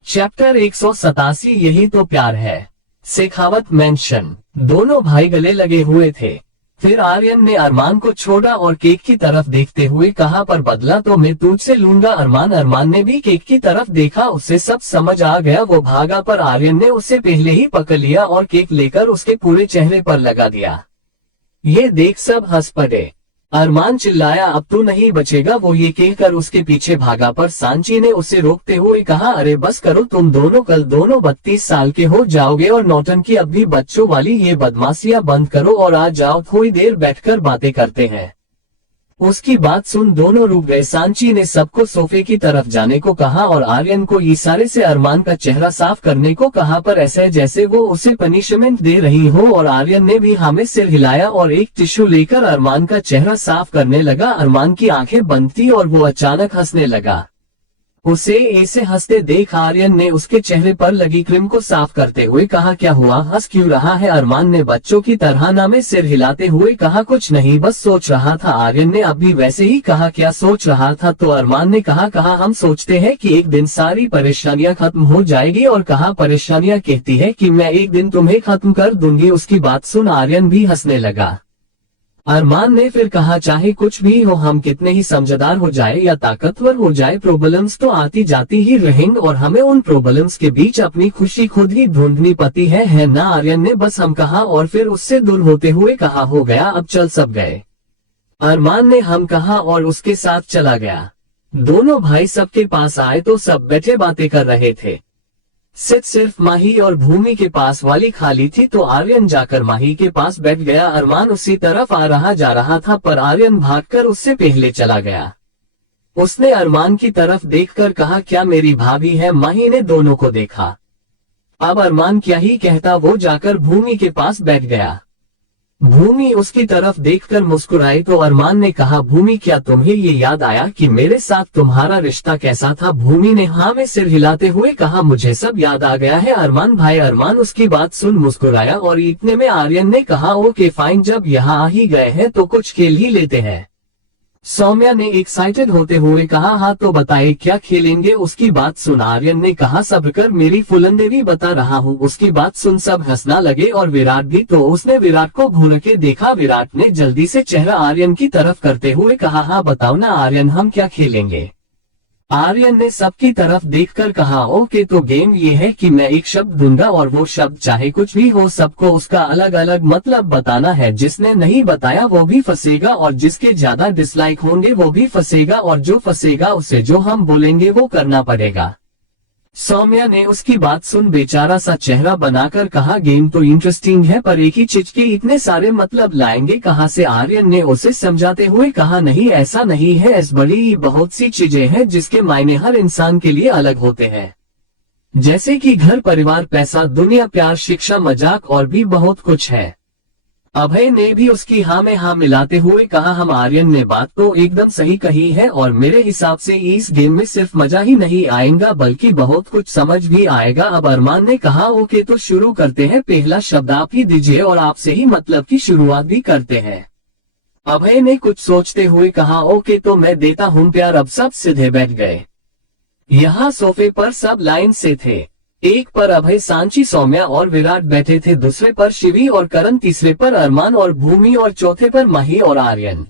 चैप्टर 187, यही तो प्यार है। शेखावत मेंशन। दोनों भाई गले लगे हुए थे। फिर आर्यन ने अरमान को छोड़ा और केक की तरफ देखते हुए कहा, पर बदला तो मैं तुझसे लूंगा अरमान। अरमान ने भी केक की तरफ देखा, उसे सब समझ आ गया। वो भागा, पर आर्यन ने उसे पहले ही पकड़ लिया और केक लेकर उसके पूरे चेहरे पर लगा दिया। ये देख सब हंस पड़े। अरमान चिल्लाया, अब तू नहीं बचेगा। वो ये कहकर उसके पीछे भागा, पर सांची ने उसे रोकते हुए कहा, अरे बस करो तुम दोनों, कल दोनों 32 साल के हो जाओगे और नौटंकी अब भी बच्चों वाली ये बदमाशियां बंद करो और आ जाओ, थोड़ी देर बैठकर बातें करते हैं। उसकी बात सुन दोनों रुक गए। सांची ने सबको सोफे की तरफ जाने को कहा और आर्यन को इशारे से अरमान का चेहरा साफ करने को कहा, पर ऐसे जैसे वो उसे पनिशमेंट दे रही हो। और आर्यन ने भी हाँ में सिर हिलाया और एक टिश्यू लेकर अरमान का चेहरा साफ करने लगा। अरमान की आंखें बंद थी और वो अचानक हंसने लगा। उसे ऐसे हंसते देख आर्यन ने उसके चेहरे पर लगी क्रीम को साफ करते हुए कहा, क्या हुआ, हंस क्यों रहा है? अरमान ने बच्चों की तरह ना में सिर हिलाते हुए कहा, कुछ नहीं, बस सोच रहा था। आर्यन ने अभी वैसे ही कहा, क्या सोच रहा था? तो अरमान ने कहा, हम सोचते हैं कि एक दिन सारी परेशानियां खत्म हो जाएगी। और कहा, परेशानियां कहती है कि मैं एक दिन तुम्हें खत्म कर दूंगी। उसकी बात सुन आर्यन भी हंसने लगा। अरमान ने फिर कहा, चाहे कुछ भी हो, हम कितने ही समझदार हो जाए या ताकतवर हो जाए, प्रॉब्लम्स तो आती जाती ही रहेंगे और हमें उन प्रॉब्लम्स के बीच अपनी खुशी खुद ही ढूंढनी पड़ती है ना? आर्यन ने बस हम कहा और फिर उससे दूर होते हुए कहा, हो गया, अब चल। सब गए। अरमान ने हम कहा और उसके साथ चला गया। दोनों भाई सबके पास आए तो सब बैठे बातें कर रहे थे। सीट सिर्फ माही और भूमि के पास वाली खाली थी, तो आर्यन जाकर माही के पास बैठ गया। अरमान उसी तरफ जा रहा था, पर आर्यन भागकर उससे पहले चला गया। उसने अरमान की तरफ देखकर कहा, क्या मेरी भाभी है? माही ने दोनों को देखा। अब अरमान क्या ही कहता, वो जाकर भूमि के पास बैठ गया। भूमि उसकी तरफ देखकर मुस्कुराई तो अरमान ने कहा, भूमि क्या तुम्हें ये याद आया कि मेरे साथ तुम्हारा रिश्ता कैसा था? भूमि ने हाँ में सिर हिलाते हुए कहा, मुझे सब याद आ गया है अरमान भाई। अरमान उसकी बात सुन मुस्कुराया और इतने में आर्यन ने कहा, ओके फाइन, जब यहाँ आ ही गए हैं तो कुछ खेल ही लेते हैं। सौम्या ने एक्साइटेड होते हुए कहा, हाँ तो बताए क्या खेलेंगे? उसकी बात सुन आर्यन ने कहा, सब्र कर, मेरी फुलंदेवी बता रहा हूँ। उसकी बात सुन सब हंसना लगे और विराट भी। तो उसने विराट को घूर के देखा। विराट ने जल्दी से चेहरा आर्यन की तरफ करते हुए कहा, हाँ बताओ ना आर्यन, हम क्या खेलेंगे? आर्यन ने सबकी तरफ देखकर कहा, ओके तो गेम ये है कि मैं एक शब्द दूंगा और वो शब्द चाहे कुछ भी हो, सबको उसका अलग अलग मतलब बताना है। जिसने नहीं बताया वो भी फंसेगा और जिसके ज्यादा डिसलाइक होंगे वो भी फंसेगा और जो फंसेगा उसे जो हम बोलेंगे वो करना पड़ेगा। सौम्या ने उसकी बात सुन बेचारा सा चेहरा बनाकर कहा, गेम तो इंटरेस्टिंग है पर एक ही चीज के इतने सारे मतलब लाएंगे कहाँ से। आर्यन ने उसे समझाते हुए कहा, नहीं ऐसा नहीं है, इस बड़ी बहुत सी चीजें हैं जिसके मायने हर इंसान के लिए अलग होते हैं, जैसे कि घर, परिवार, पैसा, दुनिया, प्यार, शिक्षा, मजाक और भी बहुत कुछ है। अभय ने भी उसकी हाँ में हाँ मिलाते हुए कहा, हम आर्यन ने बात तो एकदम सही कही है और मेरे हिसाब से इस गेम में सिर्फ मजा ही नहीं आएगा बल्कि बहुत कुछ समझ भी आएगा। अब अरमान ने कहा, ओके तो शुरू करते हैं, पहला शब्द आप ही दीजिए और आपसे ही मतलब की शुरुआत भी करते हैं। अभय ने कुछ सोचते हुए कहा, ओके तो मैं देता हूँ प्यार। अब सब सीधे बैठ गए। यहाँ सोफे पर सब लाइन से थे। एक पर अभय, सांची, सौम्या और विराट बैठे थे, दूसरे पर शिवी और करण, तीसरे पर अरमान और भूमि और चौथे पर माही और आर्यन।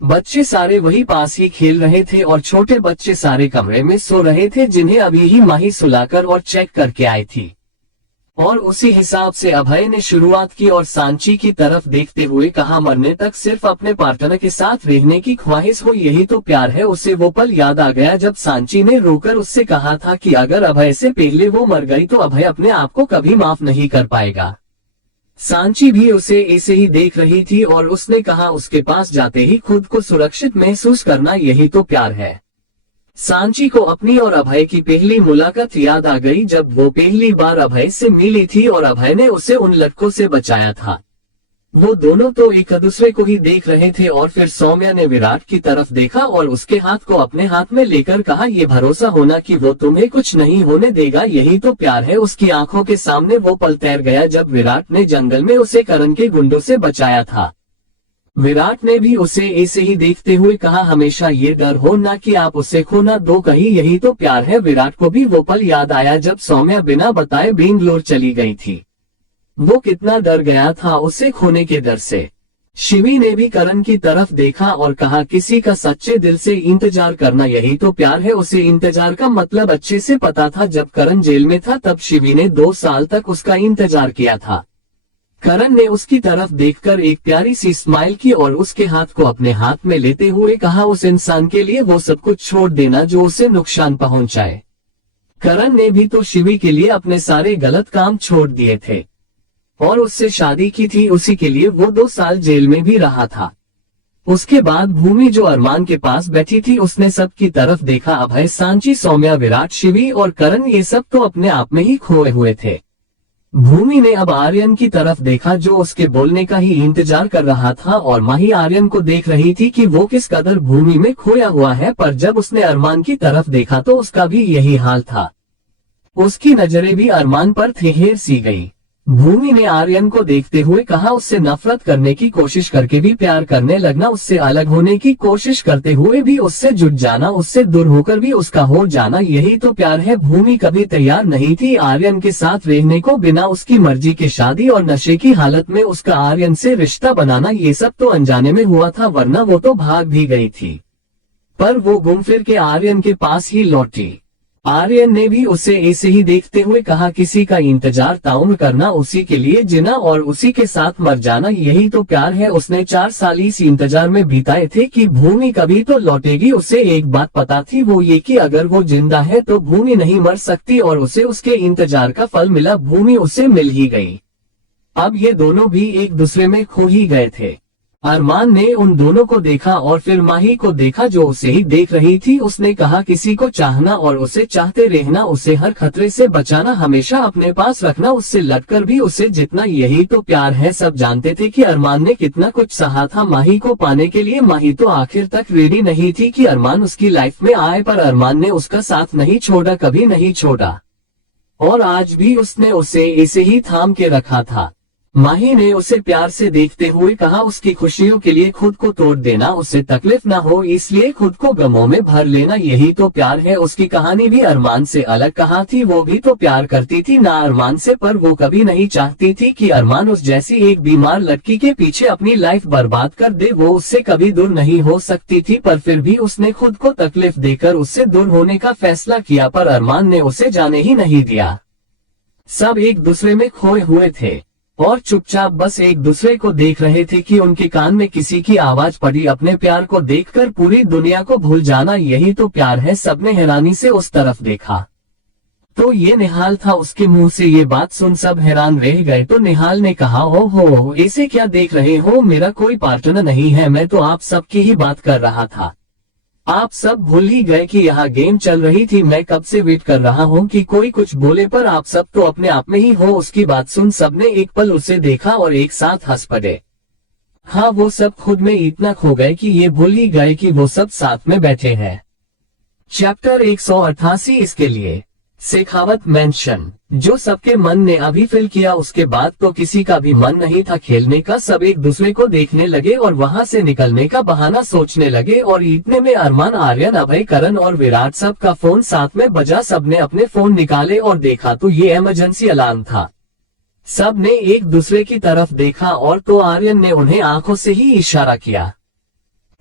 बच्चे सारे वही पास ही खेल रहे थे और छोटे बच्चे सारे कमरे में सो रहे थे जिन्हें अभी ही माही सुलाकर और चेक करके आई थी। और उसी हिसाब से अभय ने शुरुआत की और सांची की तरफ देखते हुए कहा, मरने तक सिर्फ अपने पार्टनर के साथ रहने की ख्वाहिश हो, यही तो प्यार है। उसे वो पल याद आ गया जब सांची ने रोकर उससे कहा था कि अगर अभय से पहले वो मर गई तो अभय अपने आप को कभी माफ नहीं कर पाएगा। सांची भी उसे ऐसे ही देख रही थी और उसने कहा, उसके पास जाते ही खुद को सुरक्षित महसूस करना, यही तो प्यार है। सांची को अपनी और अभय की पहली मुलाकात याद आ गई जब वो पहली बार अभय से मिली थी और अभय ने उसे उन लड़कों से बचाया था। वो दोनों तो एक दूसरे को ही देख रहे थे और फिर सौम्या ने विराट की तरफ देखा और उसके हाथ को अपने हाथ में लेकर कहा, ये भरोसा होना कि वो तुम्हें कुछ नहीं होने देगा, यही तो प्यार है। उसकी आंखों के सामने वो पल तैर गया जब विराट ने जंगल में उसे करण के गुंडों से बचाया था। विराट ने भी उसे ऐसे ही देखते हुए कहा, हमेशा ये डर हो ना कि आप उसे खो ना दो कहीं, यही तो प्यार है। विराट को भी वो पल याद आया जब सौम्या बिना बताए बेंगलोर चली गई थी। वो कितना डर गया था उसे खोने के डर से। शिवी ने भी करण की तरफ देखा और कहा, किसी का सच्चे दिल से इंतजार करना यही तो प्यार है। उसे इंतजार का मतलब अच्छे से पता था। जब करण जेल में था तब शिवी ने 2 साल तक उसका इंतजार किया था। करण ने उसकी तरफ देखकर एक प्यारी सी स्माइल की और उसके हाथ को अपने हाथ में लेते हुए कहा, उस इंसान के लिए वो सब कुछ छोड़ देना जो उसे नुकसान पहुंचाए। करण ने भी तो शिवी के लिए अपने सारे गलत काम छोड़ दिए थे और उससे शादी की थी, उसी के लिए वो 2 साल जेल में भी रहा था। उसके बाद भूमि जो अरमान के पास बैठी थी उसने सबकी तरफ देखा, अभय, सांची, सौम्या, विराट, शिवी और करण, ये सब तो अपने आप में ही खोए हुए थे। भूमि ने अब आर्यन की तरफ देखा जो उसके बोलने का ही इंतजार कर रहा था और माही आर्यन को देख रही थी कि वो किस कदर भूमि में खोया हुआ है, पर जब उसने अरमान की तरफ देखा तो उसका भी यही हाल था। उसकी नजरें भी अरमान पर ठहर सी गई। भूमि ने आर्यन को देखते हुए कहा, उससे नफरत करने की कोशिश करके भी प्यार करने लगना, उससे अलग होने की कोशिश करते हुए भी उससे जुट जाना, उससे दूर होकर भी उसका हो जाना, यही तो प्यार है। भूमि कभी तैयार नहीं थी आर्यन के साथ रहने को, बिना उसकी मर्जी के शादी और नशे की हालत में उसका आर्यन से रिश्ता बनाना, ये सब तो अनजाने में हुआ था, वरना वो तो भाग भी गई थी। पर वो घूम फिर के आर्यन के पास ही लौटी। आर्यन ने भी उसे ऐसे ही देखते हुए कहा, किसी का इंतजार ताउम्र करना, उसी के लिए जीना और उसी के साथ मर जाना, यही तो प्यार है। उसने 4 साल इस इंतजार में बिताए थे कि भूमि कभी तो लौटेगी। उसे एक बात पता थी, वो ये कि अगर वो जिंदा है तो भूमि नहीं मर सकती और उसे उसके इंतजार का फल मिला, भूमि उसे मिल ही गई। अब ये दोनों भी एक दूसरे में खो ही गए थे। अरमान ने उन दोनों को देखा और फिर माही को देखा जो उसे ही देख रही थी। उसने कहा, किसी को चाहना और उसे चाहते रहना, उसे हर खतरे से बचाना, हमेशा अपने पास रखना, उससे लड़कर भी उसे जितना, यही तो प्यार है। सब जानते थे कि अरमान ने कितना कुछ सहा था माही को पाने के लिए। माही तो आखिर तक रेडी नहीं थी कि अरमान उसकी लाइफ में आए, पर अरमान ने उसका साथ नहीं छोड़ा, कभी नहीं छोड़ा और आज भी उसने उसे ऐसे ही थाम के रखा था। माही ने उसे प्यार से देखते हुए कहा, उसकी खुशियों के लिए खुद को तोड़ देना, उसे तकलीफ ना हो इसलिए खुद को गमों में भर लेना, यही तो प्यार है। उसकी कहानी भी अरमान से अलग कहा थी। वो भी तो प्यार करती थी ना अरमान से, पर वो कभी नहीं चाहती थी कि अरमान उस जैसी एक बीमार लड़की के पीछे अपनी लाइफ बर्बाद कर दे। वो उससे कभी दूर नहीं हो सकती थी, पर फिर भी उसने खुद को तकलीफ देकर उससे दूर होने का फैसला किया, पर अरमान ने उसे जाने ही नहीं दिया। सब एक दूसरे में खोए हुए थे और चुपचाप बस एक दूसरे को देख रहे थे कि उनके कान में किसी की आवाज पड़ी, अपने प्यार को देखकर पूरी दुनिया को भूल जाना, यही तो प्यार है। सबने हैरानी से उस तरफ देखा। तो ये निहाल था। उसके मुंह से ये बात सुन सब हैरान रह गए। तो निहाल ने कहा, ओहो ऐसे क्या देख रहे हो, मेरा कोई पार्टनर नहीं है, मैं तो आप सबकी ही बात कर रहा था। आप सब भूल ही गए कि यहाँ गेम चल रही थी। मैं कब से वेट कर रहा हूँ कि कोई कुछ बोले, पर आप सब तो अपने आप में ही हो। उसकी बात सुन सबने एक पल उसे देखा और एक साथ हंस पड़े। हाँ, वो सब खुद में इतना खो गए कि ये भूल ही गए कि वो सब साथ में बैठे हैं। चैप्टर 188 इसके लिए शेखावत मेंशन। जो सबके मन ने अभी फिल किया, उसके बाद तो किसी का भी मन नहीं था खेलने का। सब एक दूसरे को देखने लगे और वहां से निकलने का बहाना सोचने लगे। और इतने में अरमान, आर्यन, अभय, करण और विराट सब का फोन साथ में बजा। सबने अपने फोन निकाले और देखा तो ये इमरजेंसी अलार्म था। सब ने एक दूसरे की तरफ देखा और तो आर्यन ने उन्हें आंखों से ही इशारा किया।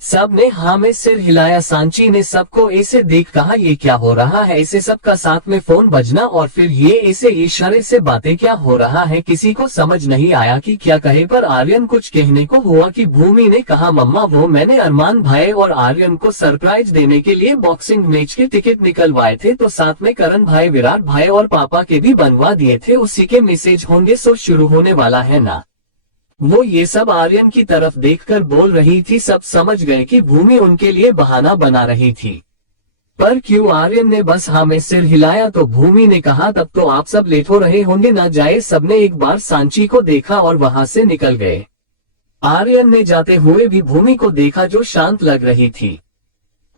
सब ने हाँ में सिर हिलाया। सांची ने सबको ऐसे देख कहा, ये क्या हो रहा है, ऐसे सबका साथ में फोन बजना और फिर ये ऐसे इशारे से बातें क्या हो रहा है। किसी को समझ नहीं आया कि क्या कहे, पर आर्यन कुछ कहने को हुआ कि भूमि ने कहा, मम्मा वो मैंने अरमान भाई और आर्यन को सरप्राइज देने के लिए बॉक्सिंग मैच के टिकट निकलवाए थे, तो साथ में करण भाई, विराट भाई और पापा के भी बनवा दिए थे। उसी के मैसेज होंगे, सो शुरू होने वाला है ना। वो ये सब आर्यन की तरफ देखकर बोल रही थी। सब समझ गए कि भूमि उनके लिए बहाना बना रही थी, पर क्यों आर्यन ने बस हाँ में सिर हिलाया। तो भूमि ने कहा, तब तो आप सब लेट हो रहे होंगे ना, जाए। सबने एक बार सांची को देखा और वहां से निकल गए। आर्यन ने जाते हुए भी भूमि को देखा जो शांत लग रही थी।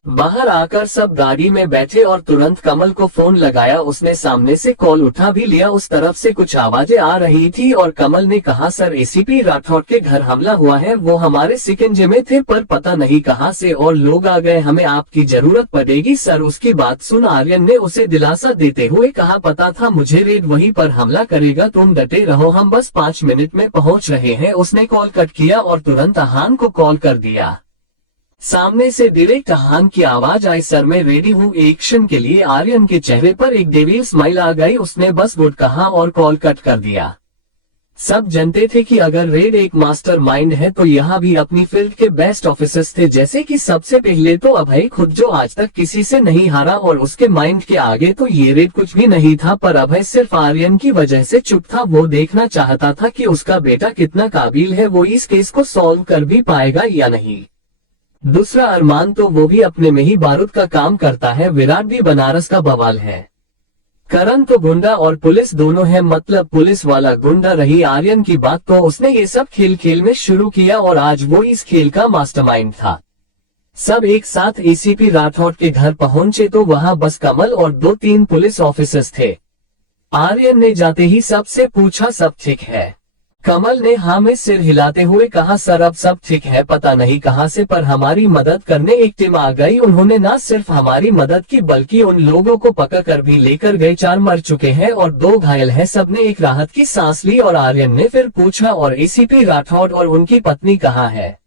बाहर आकर सब गाड़ी में बैठे और तुरंत कमल को फोन लगाया। उसने सामने से कॉल उठा भी लिया। उस तरफ से कुछ आवाजें आ रही थी और कमल ने कहा, सर एसीपी राठौड़ के घर हमला हुआ है, वो हमारे शिकंजे में थे पर पता नहीं कहां से और लोग आ गए, हमें आपकी जरूरत पड़ेगी सर। उसकी बात सुन आर्यन ने उसे दिलासा देते हुए कहा, पता था मुझे, रेड वहीं पर हमला करेगा, तुम डटे रहो, हम बस 5 मिनट में पहुंच रहे हैं। उसने कॉल कट किया और तुरंत अहान को कॉल कर दिया। सामने से डायरेक्ट अहान की आवाज आई, सर मैं रेडी हूँ एक्शन के लिए। आर्यन के चेहरे पर एक डेविल स्माइल आ गई। उसने बस गुड कहा और कॉल कट कर दिया। सब जानते थे कि अगर रेड एक मास्टरमाइंड है तो यहाँ भी अपनी फील्ड के बेस्ट ऑफिसर्स थे, जैसे कि सबसे पहले तो अभय खुद, जो आज तक किसी से नहीं हारा, और उसके माइंड के आगे तो ये रेड कुछ भी नहीं था। पर अभय सिर्फ आर्यन की वजह से चुप था। वो देखना चाहता था कि उसका बेटा कितना काबिल है, वो इस केस को सॉल्व कर भी पाएगा या नहीं। दूसरा अरमान, तो वो भी अपने में ही बारूद का काम करता है। विराट भी बनारस का बवाल है। करण तो गुंडा और पुलिस दोनों है, मतलब पुलिस वाला गुंडा। रही आर्यन की बात, तो उसने ये सब खेल खेल में शुरू किया और आज वो इस खेल का मास्टरमाइंड था। सब एक साथ एसीपी राठौड़ के घर पहुंचे तो वहां बस कमल और 2-3 पुलिस ऑफिसर्स थे। आर्यन ने जाते ही सबसे पूछा, सब ठीक है? कमल ने हाँ में सिर हिलाते हुए कहा, सर अब सब ठीक है, पता नहीं कहां से पर हमारी मदद करने एक टीम आ गई। उन्होंने न सिर्फ हमारी मदद की बल्कि उन लोगों को पकड़ कर भी लेकर गए। 4 मर चुके हैं और 2 घायल हैं। सबने एक राहत की सांस ली और आर्यन ने फिर पूछा, और एसीपी राठौड़ और उनकी पत्नी कहाँ है?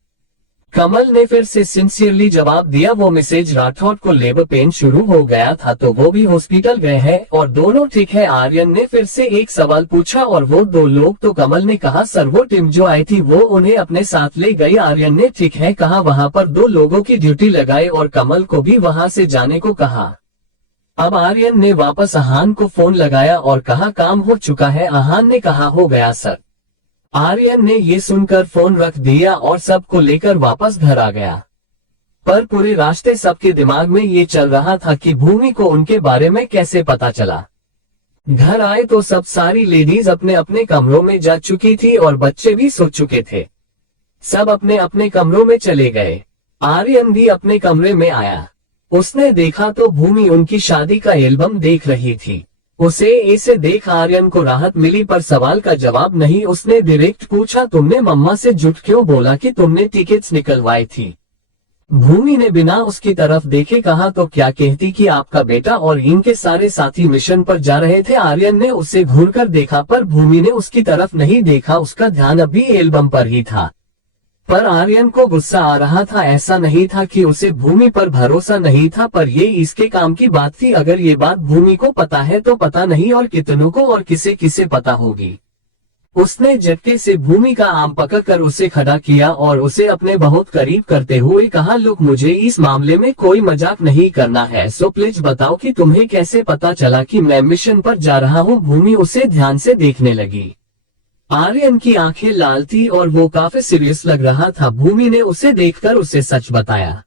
कमल ने फिर से सिंसियरली जवाब दिया, वो मैसेज राठौड़ को लेबर पेन शुरू हो गया था तो वो भी हॉस्पिटल गए हैं और दोनों ठीक है। आर्यन ने फिर से एक सवाल पूछा, और वो 2 लोग? तो कमल ने कहा, सर वो टीम जो आई थी वो उन्हें अपने साथ ले गई। आर्यन ने ठीक है कहा, वहां पर 2 लोगों की ड्यूटी लगाई और कमल को भी वहां से जाने को कहा। अब आर्यन ने वापस अहान को फोन लगाया और कहा, काम हो चुका है। अहान ने कहा, हो गया सर। आर्यन ने ये सुनकर फोन रख दिया और सबको लेकर वापस घर आ गया। पर पूरे रास्ते सबके दिमाग में ये चल रहा था कि भूमि को उनके बारे में कैसे पता चला। घर आए तो सब सारी लेडीज अपने अपने कमरों में जा चुकी थी और बच्चे भी सो चुके थे। सब अपने अपने कमरों में चले गए। आर्यन भी अपने कमरे में आया। उसने देखा तो भूमि उनकी शादी का एल्बम देख रही थी। उसे ऐसे देख आर्यन को राहत मिली, पर सवाल का जवाब नहीं। उसने डायरेक्ट पूछा, तुमने मम्मा से झूठ क्यों बोला कि तुमने टिकट्स निकलवाई थी? भूमि ने बिना उसकी तरफ देखे कहा, तो क्या कहती कि आपका बेटा और इनके सारे साथी मिशन पर जा रहे थे? आर्यन ने उसे घूरकर देखा पर भूमि ने उसकी तरफ नहीं देखा। उसका ध्यान अभी एल्बम पर ही था। पर आर्यन को गुस्सा आ रहा था। ऐसा नहीं था कि उसे भूमि पर भरोसा नहीं था, पर ये इसके काम की बात थी। अगर ये बात भूमि को पता है तो पता नहीं और कितनों को और किसे किसे पता होगी। उसने झटके से भूमि का आम पकड़कर उसे खड़ा किया और उसे अपने बहुत करीब करते हुए कहा, लुक, मुझे इस मामले में कोई मजाक नहीं करना है, सो प्लीज बताओ कि तुम्हें कैसे पता चला कि मैं मिशन पर जा रहा हूँ। भूमि उसे ध्यान से देखने लगी। आर्यन की आंखें लाल थी और वो काफी सीरियस लग रहा था। भूमि ने उसे देखकर उसे सच बताया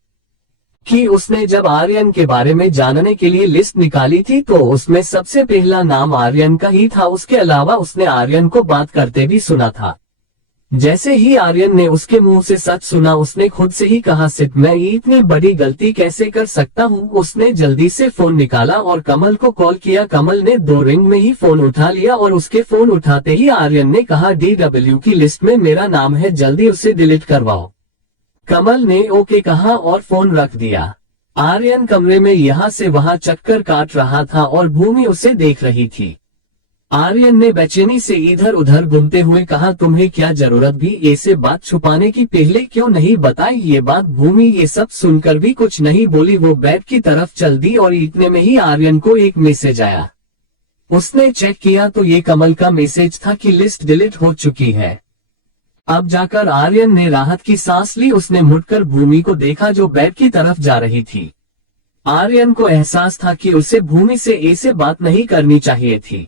कि उसने जब आर्यन के बारे में जानने के लिए लिस्ट निकाली थी तो उसमें सबसे पहला नाम आर्यन का ही था। उसके अलावा उसने आर्यन को बात करते भी सुना था। जैसे ही आर्यन ने उसके मुंह से सच सुना, उसने खुद से ही कहा, सिर्फ मैं इतनी बड़ी गलती कैसे कर सकता हूँ। उसने जल्दी से फोन निकाला और कमल को कॉल किया। कमल ने 2 रिंग में ही फोन उठा लिया और उसके फोन उठाते ही आर्यन ने कहा, DW की लिस्ट में मेरा नाम है, जल्दी उसे डिलीट करवाओ। कमल ने ओके कहा और फोन रख दिया। आर्यन कमरे में यहाँ से वहाँ चक्कर काट रहा था और भूमि उसे देख रही थी। आर्यन ने बेचैनी से इधर उधर घूमते हुए कहा, तुम्हें क्या जरूरत भी ऐसे बात छुपाने की, पहले क्यों नहीं बताई ये बात। भूमि ये सब सुनकर भी कुछ नहीं बोली। वो बेड की तरफ चल दी और इतने में ही आर्यन को एक मैसेज आया। उसने चेक किया तो ये कमल का मैसेज था कि लिस्ट डिलीट हो चुकी है। अब जाकर आर्यन ने राहत की सांस ली। उसने मुड़कर भूमि को देखा जो बेड की तरफ जा रही थी। आर्यन को एहसास था कि उसे भूमि से ऐसे बात नहीं करनी चाहिए थी।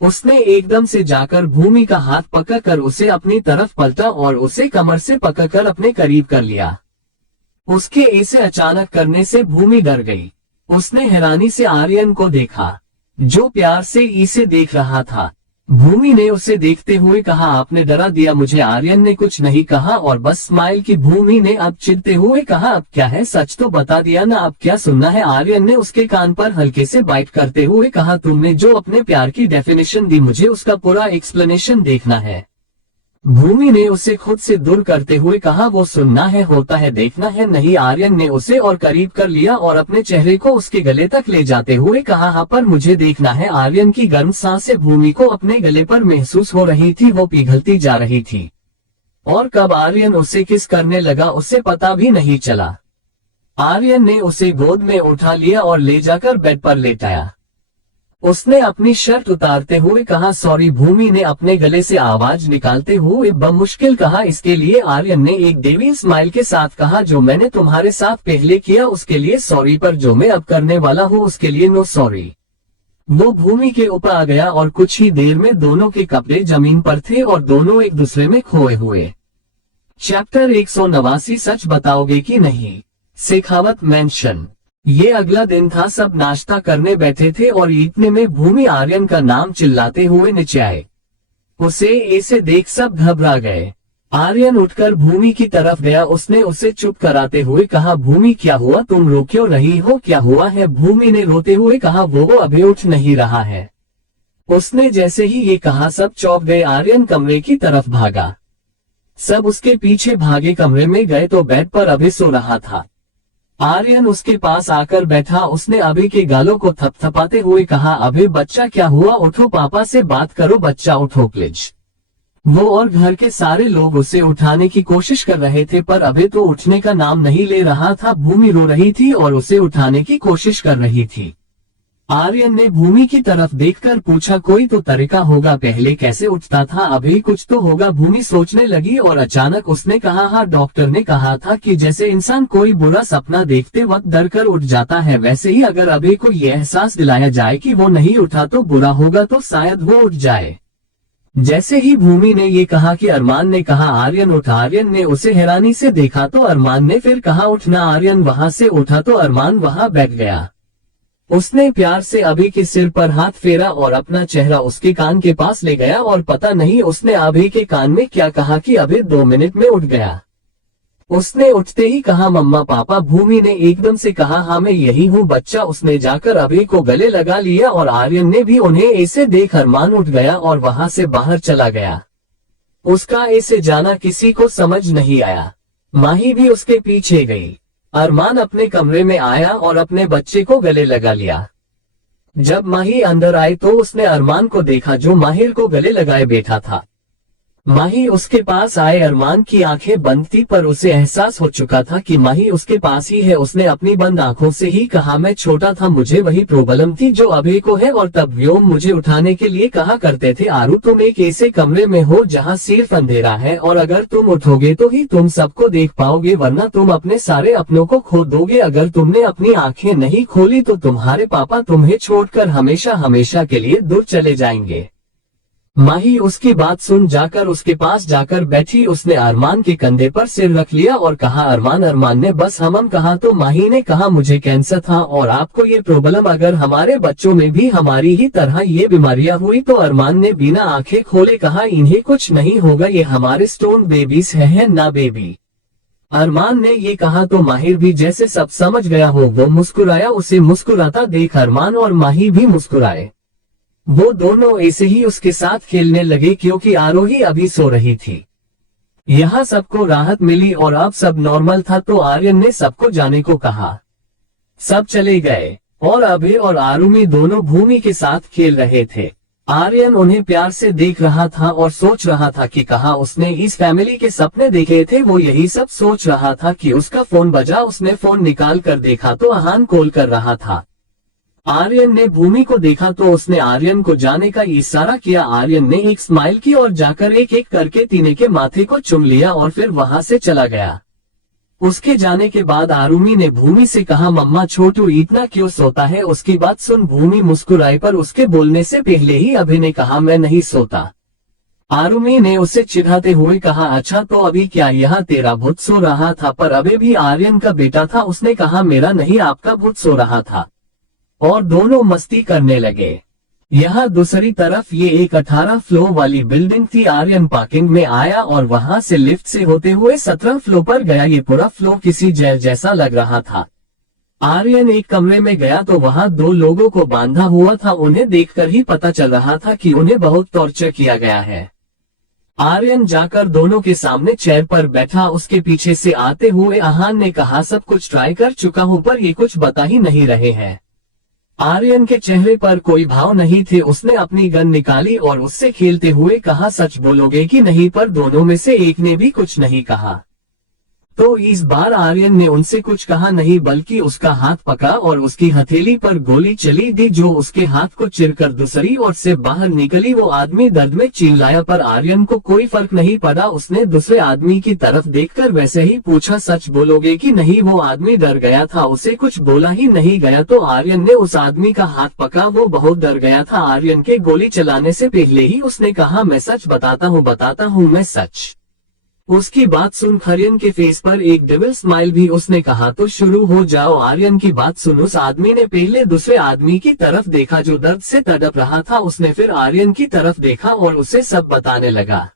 उसने एकदम से जाकर भूमि का हाथ पकड़कर उसे अपनी तरफ पलटा और उसे कमर से पकड़कर अपने करीब कर लिया। उसके ऐसे अचानक करने से भूमि डर गई। उसने हैरानी से आर्यन को देखा जो प्यार से इसे देख रहा था। भूमि ने उसे देखते हुए कहा, आपने डरा दिया मुझे। आर्यन ने कुछ नहीं कहा और बस स्माइल की। भूमि ने अब चिढ़ते हुए कहा, अब क्या है, सच तो बता दिया ना, अब क्या सुनना है। आर्यन ने उसके कान पर हल्के से बाइट करते हुए कहा, तुमने जो अपने प्यार की डेफिनेशन दी मुझे उसका पूरा एक्सप्लेनेशन देखना है। भूमि ने उसे खुद से दूर करते हुए कहा, वो सुनना है, होता है देखना है नहीं। आर्यन ने उसे और करीब कर लिया और अपने चेहरे को उसके गले तक ले जाते हुए कहा, हाँ पर मुझे देखना है। आर्यन की गर्म सांसें भूमि को अपने गले पर महसूस हो रही थी। वो पिघलती जा रही थी और कब आर्यन उसे किस करने लगा उसे पता भी नहीं चला। आर्यन ने उसे गोद में उठा लिया और ले जाकर बेड पर लेटाया। उसने अपनी शर्ट उतारते हुए कहा, सॉरी। भूमि ने अपने गले से आवाज निकालते हुए बमुश्किल कहा, इसके लिए। आर्यन ने एक देवी स्माइल के साथ कहा, जो मैंने तुम्हारे साथ पहले किया उसके लिए सॉरी, पर जो मैं अब करने वाला हूँ उसके लिए नो सॉरी। वो भूमि के ऊपर आ गया और कुछ ही देर में दोनों के कपड़े जमीन पर थे और दोनों एक दूसरे में खोए हुए। चैप्टर 189, सच बताओगे कि नहीं। शेखावत मेंशन। ये अगला दिन था। सब नाश्ता करने बैठे थे और इतने में भूमि आर्यन का नाम चिल्लाते हुए नीचे आए। उसे ऐसे देख सब घबरा गए। आर्यन उठकर भूमि की तरफ गया। उसने उसे चुप कराते हुए कहा, भूमि क्या हुआ, तुम रो क्यों रही हो, क्या हुआ है। भूमि ने रोते हुए कहा, वो अभी उठ नहीं रहा है। उसने जैसे ही ये कहा सब चौंक गए। आर्यन कमरे की तरफ भागा। सब उसके पीछे भागे। कमरे में गए तो बेड पर अभी सो रहा था। आर्यन उसके पास आकर बैठा। उसने अभी के गालों को थपथपाते हुए कहा, अभी बच्चा क्या हुआ, उठो, पापा से बात करो, बच्चा उठो प्लीज। वो और घर के सारे लोग उसे उठाने की कोशिश कर रहे थे पर अभी तो उठने का नाम नहीं ले रहा था। भूमि रो रही थी और उसे उठाने की कोशिश कर रही थी। आर्यन ने भूमि की तरफ देखकर पूछा, कोई तो तरीका होगा, पहले कैसे उठता था, अभी कुछ तो होगा। भूमि सोचने लगी और अचानक उसने कहा, हाँ, डॉक्टर ने कहा था कि जैसे इंसान कोई बुरा सपना देखते वक्त डर कर उठ जाता है, वैसे ही अगर अभी को ये एहसास दिलाया जाए कि वो नहीं उठा तो बुरा होगा तो शायद वो उठ जाए। जैसे ही भूमि ने ये कहा कि अरमान ने कहा, आर्यन उठा। आर्यन ने उसे हैरानी से देखा तो अरमान ने फिर कहा, उठना। आर्यन वहां से उठा तो अरमान वहां बैठ गया। उसने प्यार से अभी के सिर पर हाथ फेरा और अपना चेहरा उसके कान के पास ले गया और पता नहीं उसने अभी के कान में क्या कहा कि अभी 2 मिनट में उठ गया। उसने उठते ही कहा, मम्मा, पापा। भूमि ने एकदम से कहा, हाँ मैं यही हूँ बच्चा। उसने जाकर अभी को गले लगा लिया और आर्यन ने भी उन्हें ऐसे देख अरमान उठ गया और वहां से बाहर चला गया। उसका ऐसे जाना किसी को समझ नहीं आया। माही भी उसके पीछे गई। अरमान अपने कमरे में आया और अपने बच्चे को गले लगा लिया। जब माही अंदर आई तो उसने अरमान को देखा जो माहिर को गले लगाए बैठा था। माही उसके पास आए। अरमान की आंखें बंद थी पर उसे एहसास हो चुका था कि माही उसके पास ही है। उसने अपनी बंद आंखों से ही कहा, मैं छोटा था, मुझे वही प्रॉब्लम थी जो अभी को है। और तब व्योम मुझे उठाने के लिए कहा करते थे, आरू तुम एक ऐसे कमरे में हो जहाँ सिर्फ अंधेरा है और अगर तुम उठोगे तो ही तुम सबको देख पाओगे, वरना तुम अपने सारे अपनों को खो दोगे। अगर तुमने अपनी आंखें नहीं खोली तो तुम्हारे पापा तुम्हें छोड़कर हमेशा हमेशा के लिए दूर चले जाएंगे। माही उसकी बात सुन जाकर उसके पास जाकर बैठी। उसने अरमान के कंधे पर सिर रख लिया और कहा, अरमान। अरमान ने बस हम कहा तो माही ने कहा, मुझे कैंसर था और आपको ये प्रॉब्लम, अगर हमारे बच्चों में भी हमारी ही तरह ये बीमारियां हुई तो अरमान ने बिना आंखें खोले कहा, इन्हें कुछ नहीं होगा, ये हमारे स्टोन बेबीज है ना बेबी। अरमान ने ये कहा तो माहिर भी जैसे सब समझ गया हो वो मुस्कुराया। उसे मुस्कुराता देख अरमान और माही भी मुस्कुराए। वो दोनों ऐसे ही उसके साथ खेलने लगे क्योंकि आरोही अभी सो रही थी। यहाँ सबको राहत मिली और अब सब नॉर्मल था तो आर्यन ने सबको जाने को कहा। सब चले गए और अभय और आरुमी दोनों भूमि के साथ खेल रहे थे। आर्यन उन्हें प्यार से देख रहा था और सोच रहा था कि कहा उसने इस फैमिली के सपने देखे थे। वो यही सब सोच रहा था कि उसका फोन बजा। उसने फोन निकाल कर देखा तो आहान कॉल कर रहा था। आर्यन ने भूमि को देखा तो उसने आर्यन को जाने का इशारा किया। आर्यन ने एक स्माइल की और जाकर एक एक करके तीनों के माथे को चुम लिया और फिर वहां से चला गया। उसके जाने के बाद आरुमी ने भूमि से कहा, मम्मा छोटू इतना क्यों सोता है। उसकी बात सुन भूमि मुस्कुराई पर उसके बोलने से पहले ही अभय ने कहा, मैं नहीं सोता। आरुमी ने उसे चिढ़ाते हुए कहा, अच्छा तो अभी क्या यहाँ तेरा भूत सो रहा था। पर अभय भी आर्यन का बेटा था। उसने कहा, मेरा नहीं आपका भूत सो रहा था। और दोनों मस्ती करने लगे। यहाँ दूसरी तरफ ये एक 18 फ्लोर वाली बिल्डिंग थी। आर्यन पार्किंग में आया और वहां से लिफ्ट से होते हुए 17 फ्लोर पर गया। ये पूरा फ्लोर किसी जेल जैसा लग रहा था। आर्यन एक कमरे में गया तो वहां दो लोगों को बांधा हुआ था। उन्हें देखकर ही पता चल रहा था कि उन्हें बहुत टॉर्चर किया गया है। आर्यन जाकर दोनों के सामने चेयर पर बैठा। उसके पीछे से आते हुए आहान ने कहा, सब कुछ ट्राई कर चुका हूँ पर ये कुछ बता ही नहीं रहे हैं। आर्यन के चेहरे पर कोई भाव नहीं थे। उसने अपनी गन निकाली और उससे खेलते हुए कहा, सच बोलोगे कि नहीं। पर दोनों में से एक ने भी कुछ नहीं कहा। तो इस बार आर्यन ने उनसे कुछ कहा नहीं बल्कि उसका हाथ पकड़ा और उसकी हथेली पर गोली चली दी जो उसके हाथ को चिरकर दूसरी ओर से बाहर निकली। वो आदमी दर्द में चिल्लाया पर आर्यन को कोई फर्क नहीं पड़ा। उसने दूसरे आदमी की तरफ देखकर वैसे ही पूछा, सच बोलोगे कि नहीं। वो आदमी डर गया था, उसे कुछ बोला ही नहीं गया तो आर्यन ने उस आदमी का हाथ पकड़ा। वो बहुत डर गया था। आर्यन के गोली चलाने से पहले ही उसने कहा, मैं सच बताता हूँ मैं सच। उसकी बात सुन आर्यन के फेस पर एक डेविल स्माइल भी। उसने कहा, तो शुरू हो जाओ। आर्यन की बात सुन उस आदमी ने पहले दूसरे आदमी की तरफ देखा जो दर्द से तड़प रहा था। उसने फिर आर्यन की तरफ देखा और उसे सब बताने लगा।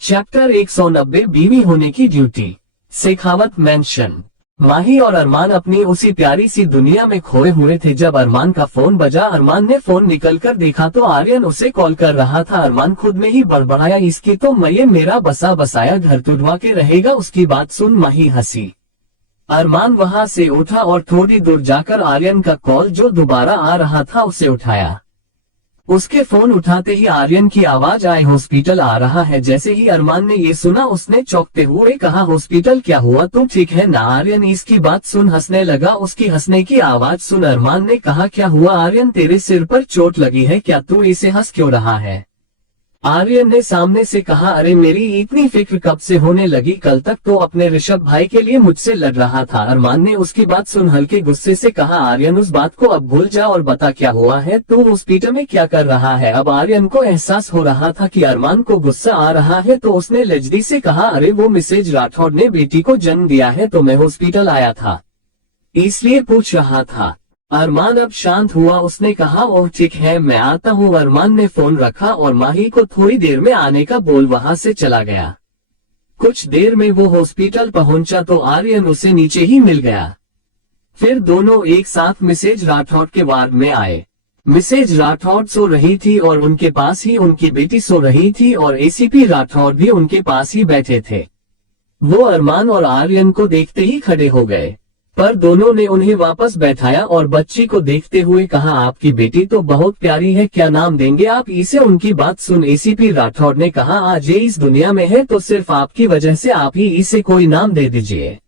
चैप्टर 190 बीवी होने की ड्यूटी। शेखावत मेंशन। माही और अरमान अपनी उसी प्यारी सी दुनिया में खोए हुए थे जब अरमान का फोन बजा। अरमान ने फोन निकलकर देखा तो आर्यन उसे कॉल कर रहा था। अरमान खुद में ही बड़बड़ाया, इसकी तो मैं मेरा बसा बसाया घर तुड़वा के रहेगा। उसकी बात सुन माही हंसी। अरमान वहां से उठा और थोड़ी दूर जाकर आर्यन का कॉल जो दोबारा आ रहा था उसे उठाया। उसके फोन उठाते ही आर्यन की आवाज आए, हॉस्पिटल आ रहा है। जैसे ही अरमान ने ये सुना उसने चौंकते हुए कहा, हॉस्पिटल क्या हुआ, तुम ठीक है ना। आर्यन इसकी बात सुन हंसने लगा। उसकी हंसने की आवाज सुन अरमान ने कहा, क्या हुआ आर्यन, तेरे सिर पर चोट लगी है क्या, तू इसे हंस क्यों रहा है। आर्यन ने सामने से कहा, अरे मेरी इतनी फिक्र कब से होने लगी, कल तक तो अपने ऋषभ भाई के लिए मुझसे लड़ रहा था। अरमान ने उसकी बात सुन हल्के गुस्से से कहा, आर्यन उस बात को अब भूल जा और बता क्या हुआ है, तू हॉस्पिटल में क्या कर रहा है। अब आर्यन को एहसास हो रहा था कि अरमान को गुस्सा आ रहा है तो उसने लज्जी से कहा, अरे वो मिसेज राठौड़ ने बेटी को जन्म दिया है तो मैं हॉस्पिटल आया था इसलिए पूछ रहा था। अरमान अब शांत हुआ। उसने कहा, ओह ठीक है मैं आता हूँ। अरमान ने फोन रखा और माही को थोड़ी देर में आने का बोल वहां से चला गया। कुछ देर में वो हॉस्पिटल पहुंचा तो आर्यन उसे नीचे ही मिल गया। फिर दोनों एक साथ मिसेज राठौड़ के वार्ड में आए। मिसेज राठौड़ सो रही थी और उनके पास ही उनकी बेटी सो रही थी और एसीपी राठौड़ भी उनके पास ही बैठे थे। वो अरमान और आर्यन को देखते ही खड़े हो गए। पर दोनों ने उन्हें वापस बैठाया और बच्ची को देखते हुए कहा, आपकी बेटी तो बहुत प्यारी है, क्या नाम देंगे आप इसे? उनकी बात सुन एसीपी राठौड़ ने कहा, आज ये इस दुनिया में है तो सिर्फ आपकी वजह से आप ही इसे कोई नाम दे दीजिए।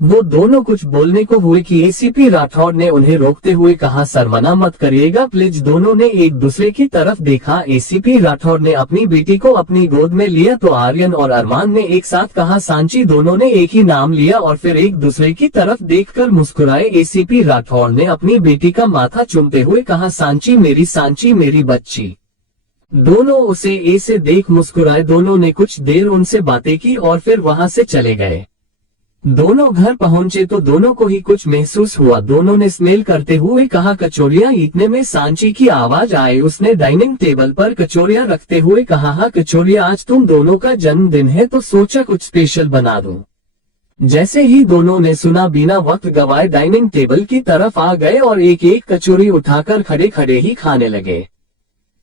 वो दोनों कुछ बोलने को हुए कि एसीपी राठौड़ ने उन्हें रोकते हुए कहा, सर मना मत करिएगा प्लीज। दोनों ने एक दूसरे की तरफ देखा। एसीपी राठौड़ ने अपनी बेटी को अपनी गोद में लिया तो आर्यन और अरमान ने एक साथ कहा, सांची। दोनों ने एक ही नाम लिया और फिर एक दूसरे की तरफ देखकर मुस्कुराए। एसीपी राठौड़ ने अपनी बेटी का माथा चूमते हुए कहा, सांची मेरी बच्ची। दोनों उसे ऐसे देख मुस्कुराए। दोनों ने कुछ देर उनसे बातें की और फिर वहां से चले गए। दोनों घर पहुंचे तो दोनों को ही कुछ महसूस हुआ। दोनों ने स्मेल करते हुए कहा, कचौरियां। इतने में सांची की आवाज आई। उसने डाइनिंग टेबल पर कचौरियां रखते हुए कहा, हाँ कचौरियां, आज तुम दोनों का जन्मदिन है तो सोचा कुछ स्पेशल बना दूं। जैसे ही दोनों ने सुना, बिना वक्त गवाए डाइनिंग टेबल की तरफ आ गए और एक एक कचौरी उठाकर खड़े खड़े ही खाने लगे।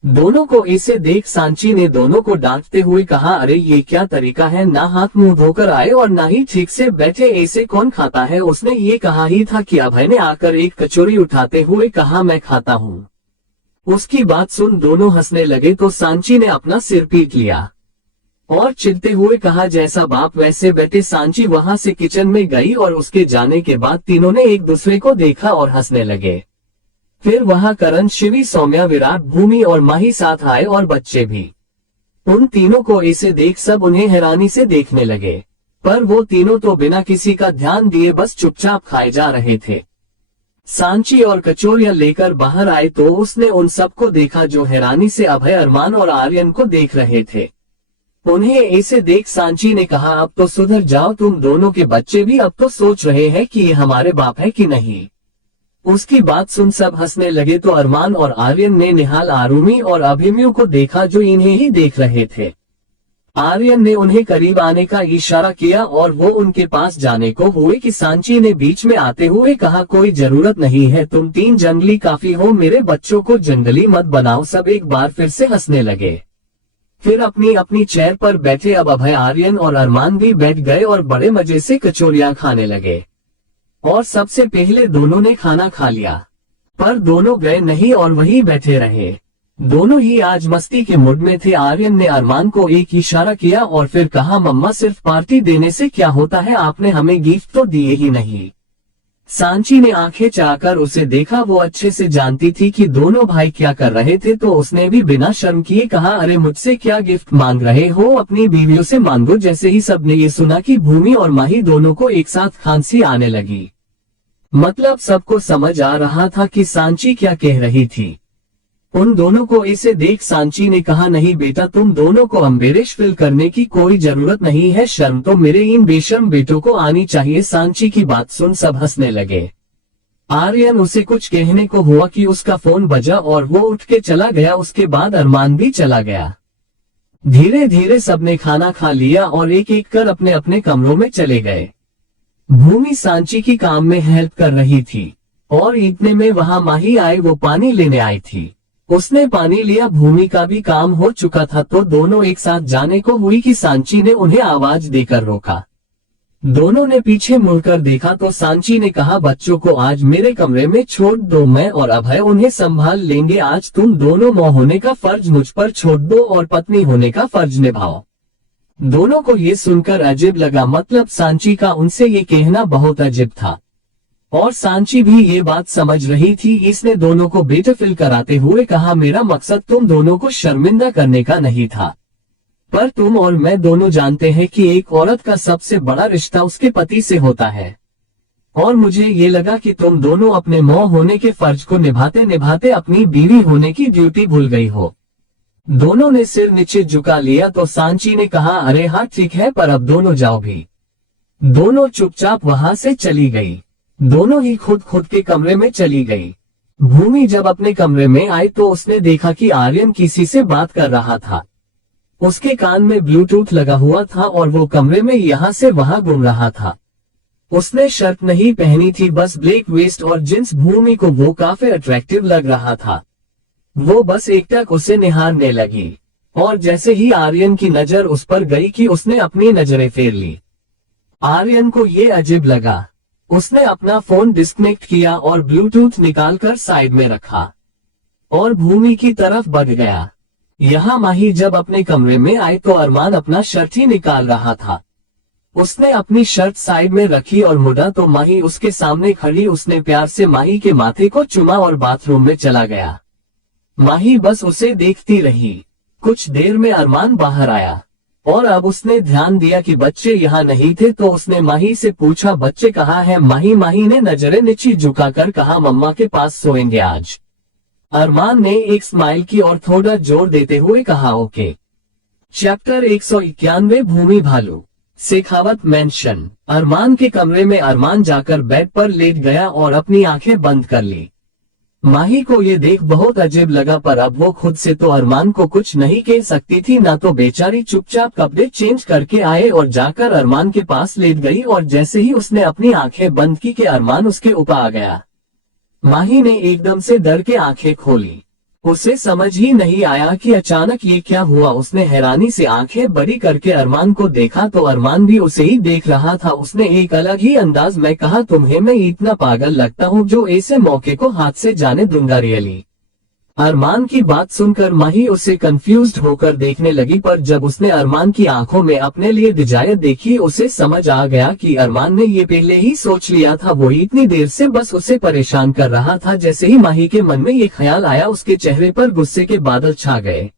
दोनों को ऐसे देख सांची ने दोनों को डांटते हुए कहा, अरे ये क्या तरीका है, ना हाथ मुंह धोकर आए और ना ही ठीक से बैठे, ऐसे कौन खाता है? उसने ये कहा ही था कि अभय ने आकर एक कचौरी उठाते हुए कहा, मैं खाता हूँ। उसकी बात सुन दोनों हंसने लगे तो सांची ने अपना सिर पीट लिया और चिढ़ते हुए कहा, जैसा बाप वैसे बेटे। सांची वहां से किचन में गई और उसके जाने के बाद तीनों ने एक दूसरे को देखा और हंसने लगे। फिर वहां करण, शिवी, सौम्या, विराट, भूमि और माही साथ आए और बच्चे भी। उन तीनों को ऐसे देख सब उन्हें हैरानी से देखने लगे, पर वो तीनों तो बिना किसी का ध्यान दिए बस चुपचाप खाए जा रहे थे। सांची और कचौरियां लेकर बाहर आए तो उसने उन सबको देखा जो हैरानी से अभय, अरमान और आर्यन को देख रहे थे। उन्हें ऐसे देख सांची ने कहा, अब तो सुधर जाओ तुम दोनों के बच्चे भी अब तो सोच रहे हैं कि ये हमारे बाप है कि नहीं। उसकी बात सुन सब हंसने लगे तो अरमान और आर्यन ने निहाल, आरुमि और अभिमन्यु को देखा जो इन्हें ही देख रहे थे। आर्यन ने उन्हें करीब आने का इशारा किया और वो उनके पास जाने को हुए कि सांची ने बीच में आते हुए कहा, कोई जरूरत नहीं है, तुम तीन जंगली काफी हो, मेरे बच्चों को जंगली मत बनाओ। सब एक बार फिर से हंसने लगे। फिर अपनी अपनी चेयर पर बैठे। अब अभय, आर्यन और अरमान भी बैठ गए और बड़े मजे से कचौरियां खाने लगे। और सबसे पहले दोनों ने खाना खा लिया, पर दोनों गए नहीं और वहीं बैठे रहे। दोनों ही आज मस्ती के मूड में थे। आर्यन ने अरमान को एक इशारा किया और फिर कहा, मम्मा सिर्फ पार्टी देने से क्या होता है, आपने हमें गिफ्ट तो दिए ही नहीं। सांची ने आंखें चाहकर उसे देखा। वो अच्छे से जानती थी कि दोनों भाई क्या कर रहे थे, तो उसने भी बिना शर्म किए कहा, अरे मुझसे क्या गिफ्ट मांग रहे हो, अपनी बीवियों से मांगो। जैसे ही सबने ये सुना कि भूमि और माही दोनों को एक साथ खांसी आने लगी। मतलब सबको समझ आ रहा था कि सांची क्या कह रही थी। उन दोनों को ऐसे देख सांची ने कहा, नहीं बेटा, तुम दोनों को एम्बैरेस फील करने की कोई जरूरत नहीं है, शर्म तो मेरे इन बेशर्म बेटों को आनी चाहिए। सांची की बात सुन सब हंसने लगे। आर्यन उसे कुछ कहने को हुआ कि उसका फोन बजा और वो उठ के चला गया। उसके बाद अरमान भी चला गया। धीरे धीरे सबने खाना खा लिया और एक एक कर अपने अपने कमरों में चले गए। भूमि सांची की काम में हेल्प कर रही थी और इतने में वहां माही आए। वो पानी लेने आई थी। उसने पानी लिया। भूमि का भी काम हो चुका था तो दोनों एक साथ जाने को हुई कि सांची ने उन्हें आवाज देकर रोका। दोनों ने पीछे मुड़कर देखा तो सांची ने कहा, बच्चों को आज मेरे कमरे में छोड़ दो, मैं और अभय उन्हें संभाल लेंगे। आज तुम दोनों मां होने का फर्ज मुझ पर छोड़ दो और पत्नी होने का फर्ज निभाओ। दोनों को ये सुनकर अजीब लगा। मतलब सांची का उनसे ये कहना बहुत अजीब था और सांची भी ये बात समझ रही थी। इसने दोनों को ब्यूटीफुल कराते हुए कहा, मेरा मकसद तुम दोनों को शर्मिंदा करने का नहीं था, पर तुम और मैं दोनों जानते हैं कि एक औरत का सबसे बड़ा रिश्ता उसके पति से होता है और मुझे ये लगा कि तुम दोनों अपने मां होने के फर्ज को निभाते निभाते अपनी बीवी होने की ड्यूटी भूल गई हो। दोनों ने सिर नीचे झुका लिया तो सांची ने कहा, अरे हाँ ठीक है, पर अब दोनों जाओ भी। दोनों चुपचाप वहां से चली गई। दोनों ही खुद खुद के कमरे में चली गई। भूमि जब अपने कमरे में आई तो उसने देखा कि आर्यन किसी से बात कर रहा था। उसके कान में ब्लूटूथ लगा हुआ था और वो कमरे में यहाँ से वहां घूम रहा था। उसने शर्ट नहीं पहनी थी, बस ब्लैक वेस्ट और जींस। भूमि को वो काफी अट्रैक्टिव लग रहा था। वो बस एकटक उसे निहारने लगी और जैसे ही आर्यन की नजर उस पर गई कि उसने अपनी नजरें फेर ली। आर्यन को ये अजीब लगा। उसने अपना फोन डिस्कनेक्ट किया और ब्लूटूथ निकालकर साइड में रखा और भूमि की तरफ बढ़ गया। यहाँ माही जब अपने कमरे में आए तो अरमान अपना शर्ट ही निकाल रहा था। उसने अपनी शर्ट साइड में रखी और मुड़ा तो माही उसके सामने खड़ी। उसने प्यार से माही के माथे को चुमा और बाथरूम में चला गया। माही बस उसे देखती रही। कुछ देर में अरमान बाहर आया और अब उसने ध्यान दिया कि बच्चे यहाँ नहीं थे तो उसने माही से पूछा, बच्चे कहाँ हैं? माही ने नजरें नीचे झुकाकर कहा, मम्मा के पास सोएंगे आज। अरमान ने एक स्माइल की और थोड़ा जोर देते हुए कहा, ओके। चैप्टर 191 भूमि भालू शेखावत मेंशन। अरमान के कमरे में अरमान जाकर बेड पर लेट गया और अपनी आंखें बंद कर ली। माही को ये देख बहुत अजीब लगा, पर अब वो खुद से तो अरमान को कुछ नहीं कह सकती थी ना, तो बेचारी चुपचाप कपड़े चेंज करके आए और जाकर अरमान के पास लेट गई। और जैसे ही उसने अपनी आंखें बंद की कि अरमान उसके ऊपर आ गया। माही ने एकदम से डर के आंखें खोली। उसे समझ ही नहीं आया कि अचानक ये क्या हुआ। उसने हैरानी से आंखें बड़ी करके अरमान को देखा तो अरमान भी उसे ही देख रहा था। उसने एक अलग ही अंदाज में कहा, तुम्हें मैं इतना पागल लगता हूँ जो ऐसे मौके को हाथ से जाने दूंगा रियली। अरमान की बात सुनकर माही उसे कंफ्यूज्ड होकर देखने लगी, पर जब उसने अरमान की आंखों में अपने लिए डिजायर देखी उसे समझ आ गया कि अरमान ने ये पहले ही सोच लिया था। वो इतनी देर से बस उसे परेशान कर रहा था। जैसे ही माही के मन में ये ख्याल आया उसके चेहरे पर गुस्से के बादल छा गए।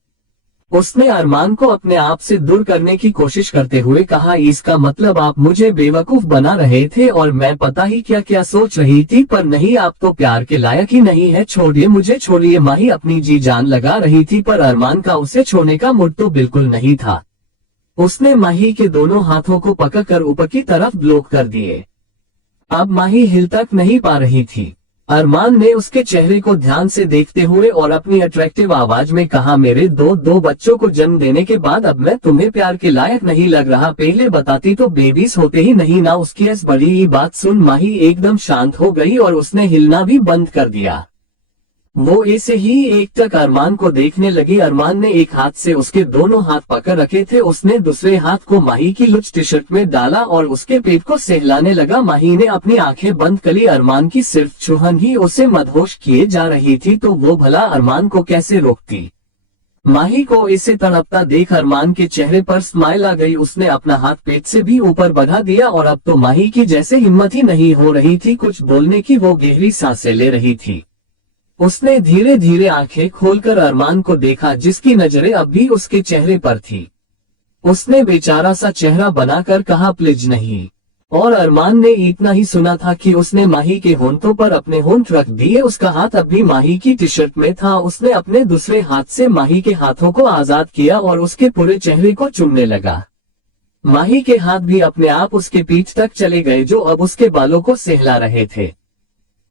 उसने अरमान को अपने आप से दूर करने की कोशिश करते हुए कहा, इसका मतलब आप मुझे बेवकूफ बना रहे थे और मैं पता ही क्या क्या सोच रही थी, पर नहीं, आप तो प्यार के लायक ही नहीं है, छोड़िए मुझे छोड़िए। माही अपनी जी जान लगा रही थी पर अरमान का उसे छोड़ने का मूड तो बिल्कुल नहीं था। उसने माही के दोनों हाथों को पकड़कर ऊपर की तरफ ब्लॉक कर दिए। अब माही हिल तक नहीं पा रही थी। अरमान ने उसके चेहरे को ध्यान से देखते हुए और अपनी अट्रैक्टिव आवाज में कहा, मेरे दो बच्चों को जन्म देने के बाद अब मैं तुम्हें प्यार के लायक नहीं लग रहा, पहले बताती तो बेबीज होते ही नहीं ना। उसकी इस बड़ी ही बात सुन माही एकदम शांत हो गई और उसने हिलना भी बंद कर दिया। वो ऐसे ही एक टक अरमान को देखने लगी। अरमान ने एक हाथ से उसके दोनों हाथ पकड़ रखे थे। उसने दूसरे हाथ को माही की लुच टी शर्ट में डाला और उसके पेट को सहलाने लगा। माही ने अपनी आंखें बंद करी। अरमान की सिर्फ चुहन ही उसे मदहोश किए जा रही थी, तो वो भला अरमान को कैसे रोकती। माही को इसे तड़पता देख अरमान के चेहरे पर स्माइल आ गई। उसने अपना हाथ पेट से भी ऊपर बढ़ा दिया और अब तो माही की जैसे हिम्मत ही नहीं हो रही थी कुछ बोलने की। वो गहरी सांसें ले रही थी। उसने धीरे धीरे आंखें खोलकर अरमान को देखा, जिसकी नजरें अब भी उसके चेहरे पर थी। उसने बेचारा सा चेहरा बनाकर कहा, प्लीज नहीं। और अरमान ने इतना ही सुना था कि उसने माही के होंठों पर अपने होंठ रख दिए। उसका हाथ अब भी माही की टी शर्ट में था। उसने अपने दूसरे हाथ से माही के हाथों को आजाद किया और उसके पूरे चेहरे को चूमने लगा। माही के हाथ भी अपने आप उसके पीठ तक चले गए, जो अब उसके बालों को सहला रहे थे।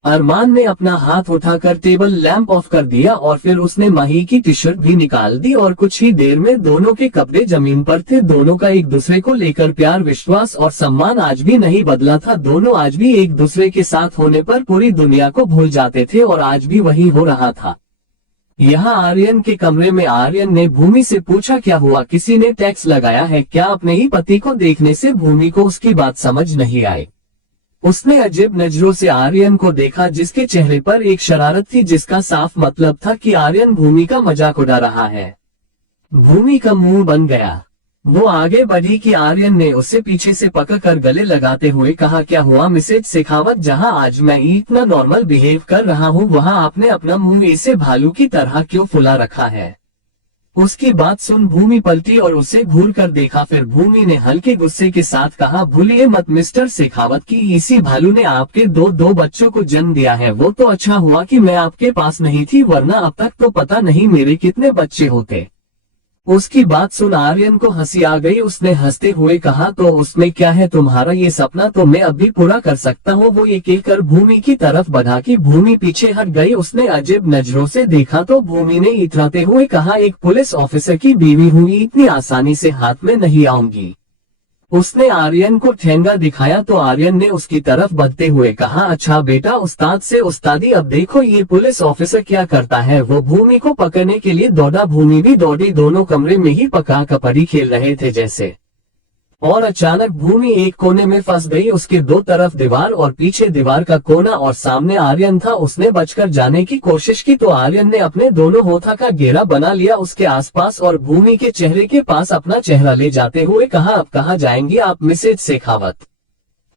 अरमान ने अपना हाथ उठाकर टेबल लैंप ऑफ कर दिया और फिर उसने माही की टी शर्ट भी निकाल दी और कुछ ही देर में दोनों के कपड़े जमीन पर थे। दोनों का एक दूसरे को लेकर प्यार, विश्वास और सम्मान आज भी नहीं बदला था। दोनों आज भी एक दूसरे के साथ होने पर पूरी दुनिया को भूल जाते थे और आज भी वही हो रहा था। यहाँ आर्यन के कमरे में आर्यन ने भूमि से पूछा, क्या हुआ? किसी ने टैक्स लगाया है क्या? अपने ही पति को देखने से भूमि को उसकी बात समझ नहीं आई। उसने अजीब नजरों से आर्यन को देखा, जिसके चेहरे पर एक शरारत थी, जिसका साफ मतलब था कि आर्यन भूमि का मजाक उड़ा रहा है। भूमि का मुंह बन गया। वो आगे बढ़ी कि आर्यन ने उसे पीछे से पकड़कर गले लगाते हुए कहा, क्या हुआ मिसेज शेखावत? जहां आज मैं इतना नॉर्मल बिहेव कर रहा हूं वहां आपने अपना मुंह ऐसे भालू की तरह क्यों फुला रखा है? उसकी बात सुन भूमि पलटी और उसे घूर कर देखा। फिर भूमि ने हल्के गुस्से के साथ कहा, भूलिए मत मिस्टर शेखावत की इसी भालू ने आपके दो बच्चों को जन्म दिया है। वो तो अच्छा हुआ कि मैं आपके पास नहीं थी, वरना अब तक तो पता नहीं मेरे कितने बच्चे होते। उसकी बात सुन आर्यन को हंसी आ गई। उसने हंसते हुए कहा, तो उसमें क्या है, तुम्हारा ये सपना तो मैं अभी पूरा कर सकता हूँ। वो ये कहकर भूमि की तरफ बढ़ा कि भूमि पीछे हट गई। उसने अजीब नजरों से देखा तो भूमि ने इतराते हुए कहा, एक पुलिस ऑफिसर की बीवी हुई, इतनी आसानी से हाथ में नहीं आऊंगी। उसने आर्यन को ठेंगा दिखाया तो आर्यन ने उसकी तरफ बढ़ते हुए कहा, अच्छा बेटा, उस्ताद से उस्तादी। अब देखो ये पुलिस ऑफिसर क्या करता है। वो भूमि को पकड़ने के लिए दौड़ा, भूमि भी दौड़ी। दोनों कमरे में ही पका कपड़ी खेल रहे थे जैसे। और अचानक भूमि एक कोने में फंस गई। उसके दो तरफ दीवार और पीछे दीवार का कोना और सामने आर्यन था। उसने बचकर जाने की कोशिश की तो आर्यन ने अपने दोनों होठों का घेरा बना लिया उसके आसपास और भूमि के चेहरे के पास अपना चेहरा ले जाते हुए कहा, अब कहाँ जाएंगी आप मिसेज शेखावत।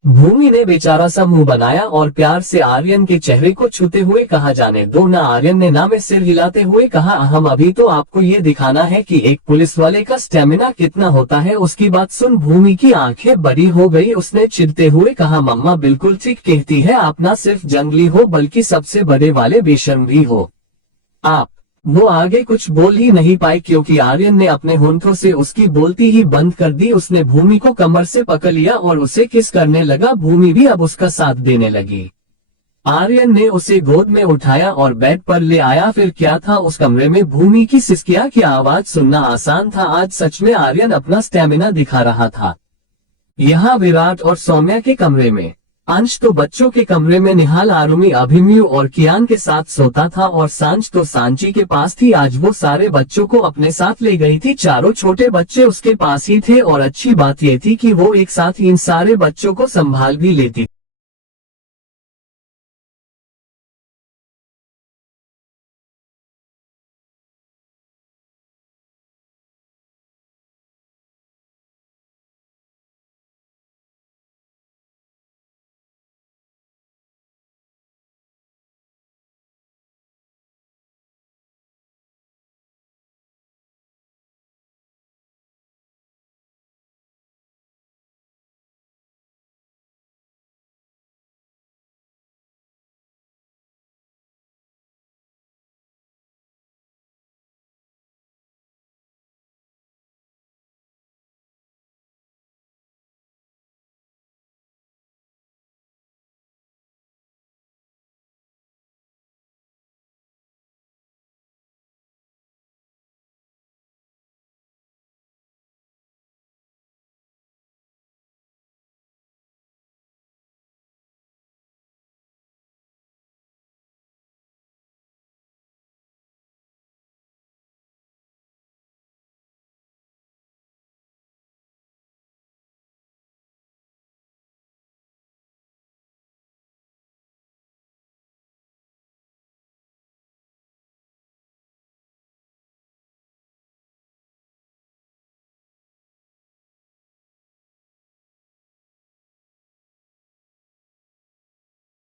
भूमि ने बेचारा सा मुंह बनाया और प्यार से आर्यन के चेहरे को छूते हुए कहा, जाने दो ना। आर्यन ने ना में सिर हिलाते हुए कहा, हम अभी तो आपको ये दिखाना है कि एक पुलिस वाले का स्टेमिना कितना होता है। उसकी बात सुन भूमि की आंखें बड़ी हो गई। उसने चिढ़ते हुए कहा, मम्मा बिल्कुल ठीक कहती है, आप ना सिर्फ जंगली हो बल्कि सबसे बड़े वाले बेशर्म भी हो आप। वो आगे कुछ बोल ही नहीं पाई क्योंकि आर्यन ने अपने होंठों से उसकी बोलती ही बंद कर दी। उसने भूमि को कमर से पकड़ लिया और उसे किस करने लगा। भूमि भी अब उसका साथ देने लगी। आर्यन ने उसे गोद में उठाया और बेड पर ले आया। फिर क्या था उस कमरे में, भूमि की सिसकियां की आवाज सुनना आसान था। आज सच में आर्यन अपना स्टेमिना दिखा रहा था। यहाँ विराट और सौम्या के कमरे में, अंश तो बच्चों के कमरे में निहाल, आरुमि, अभिमन्यु और कियान के साथ सोता था और सांच तो सांची के पास थी। आज वो सारे बच्चों को अपने साथ ले गई थी। चारों छोटे बच्चे उसके पास ही थे और अच्छी बात ये थी कि वो एक साथ इन सारे बच्चों को संभाल भी लेती।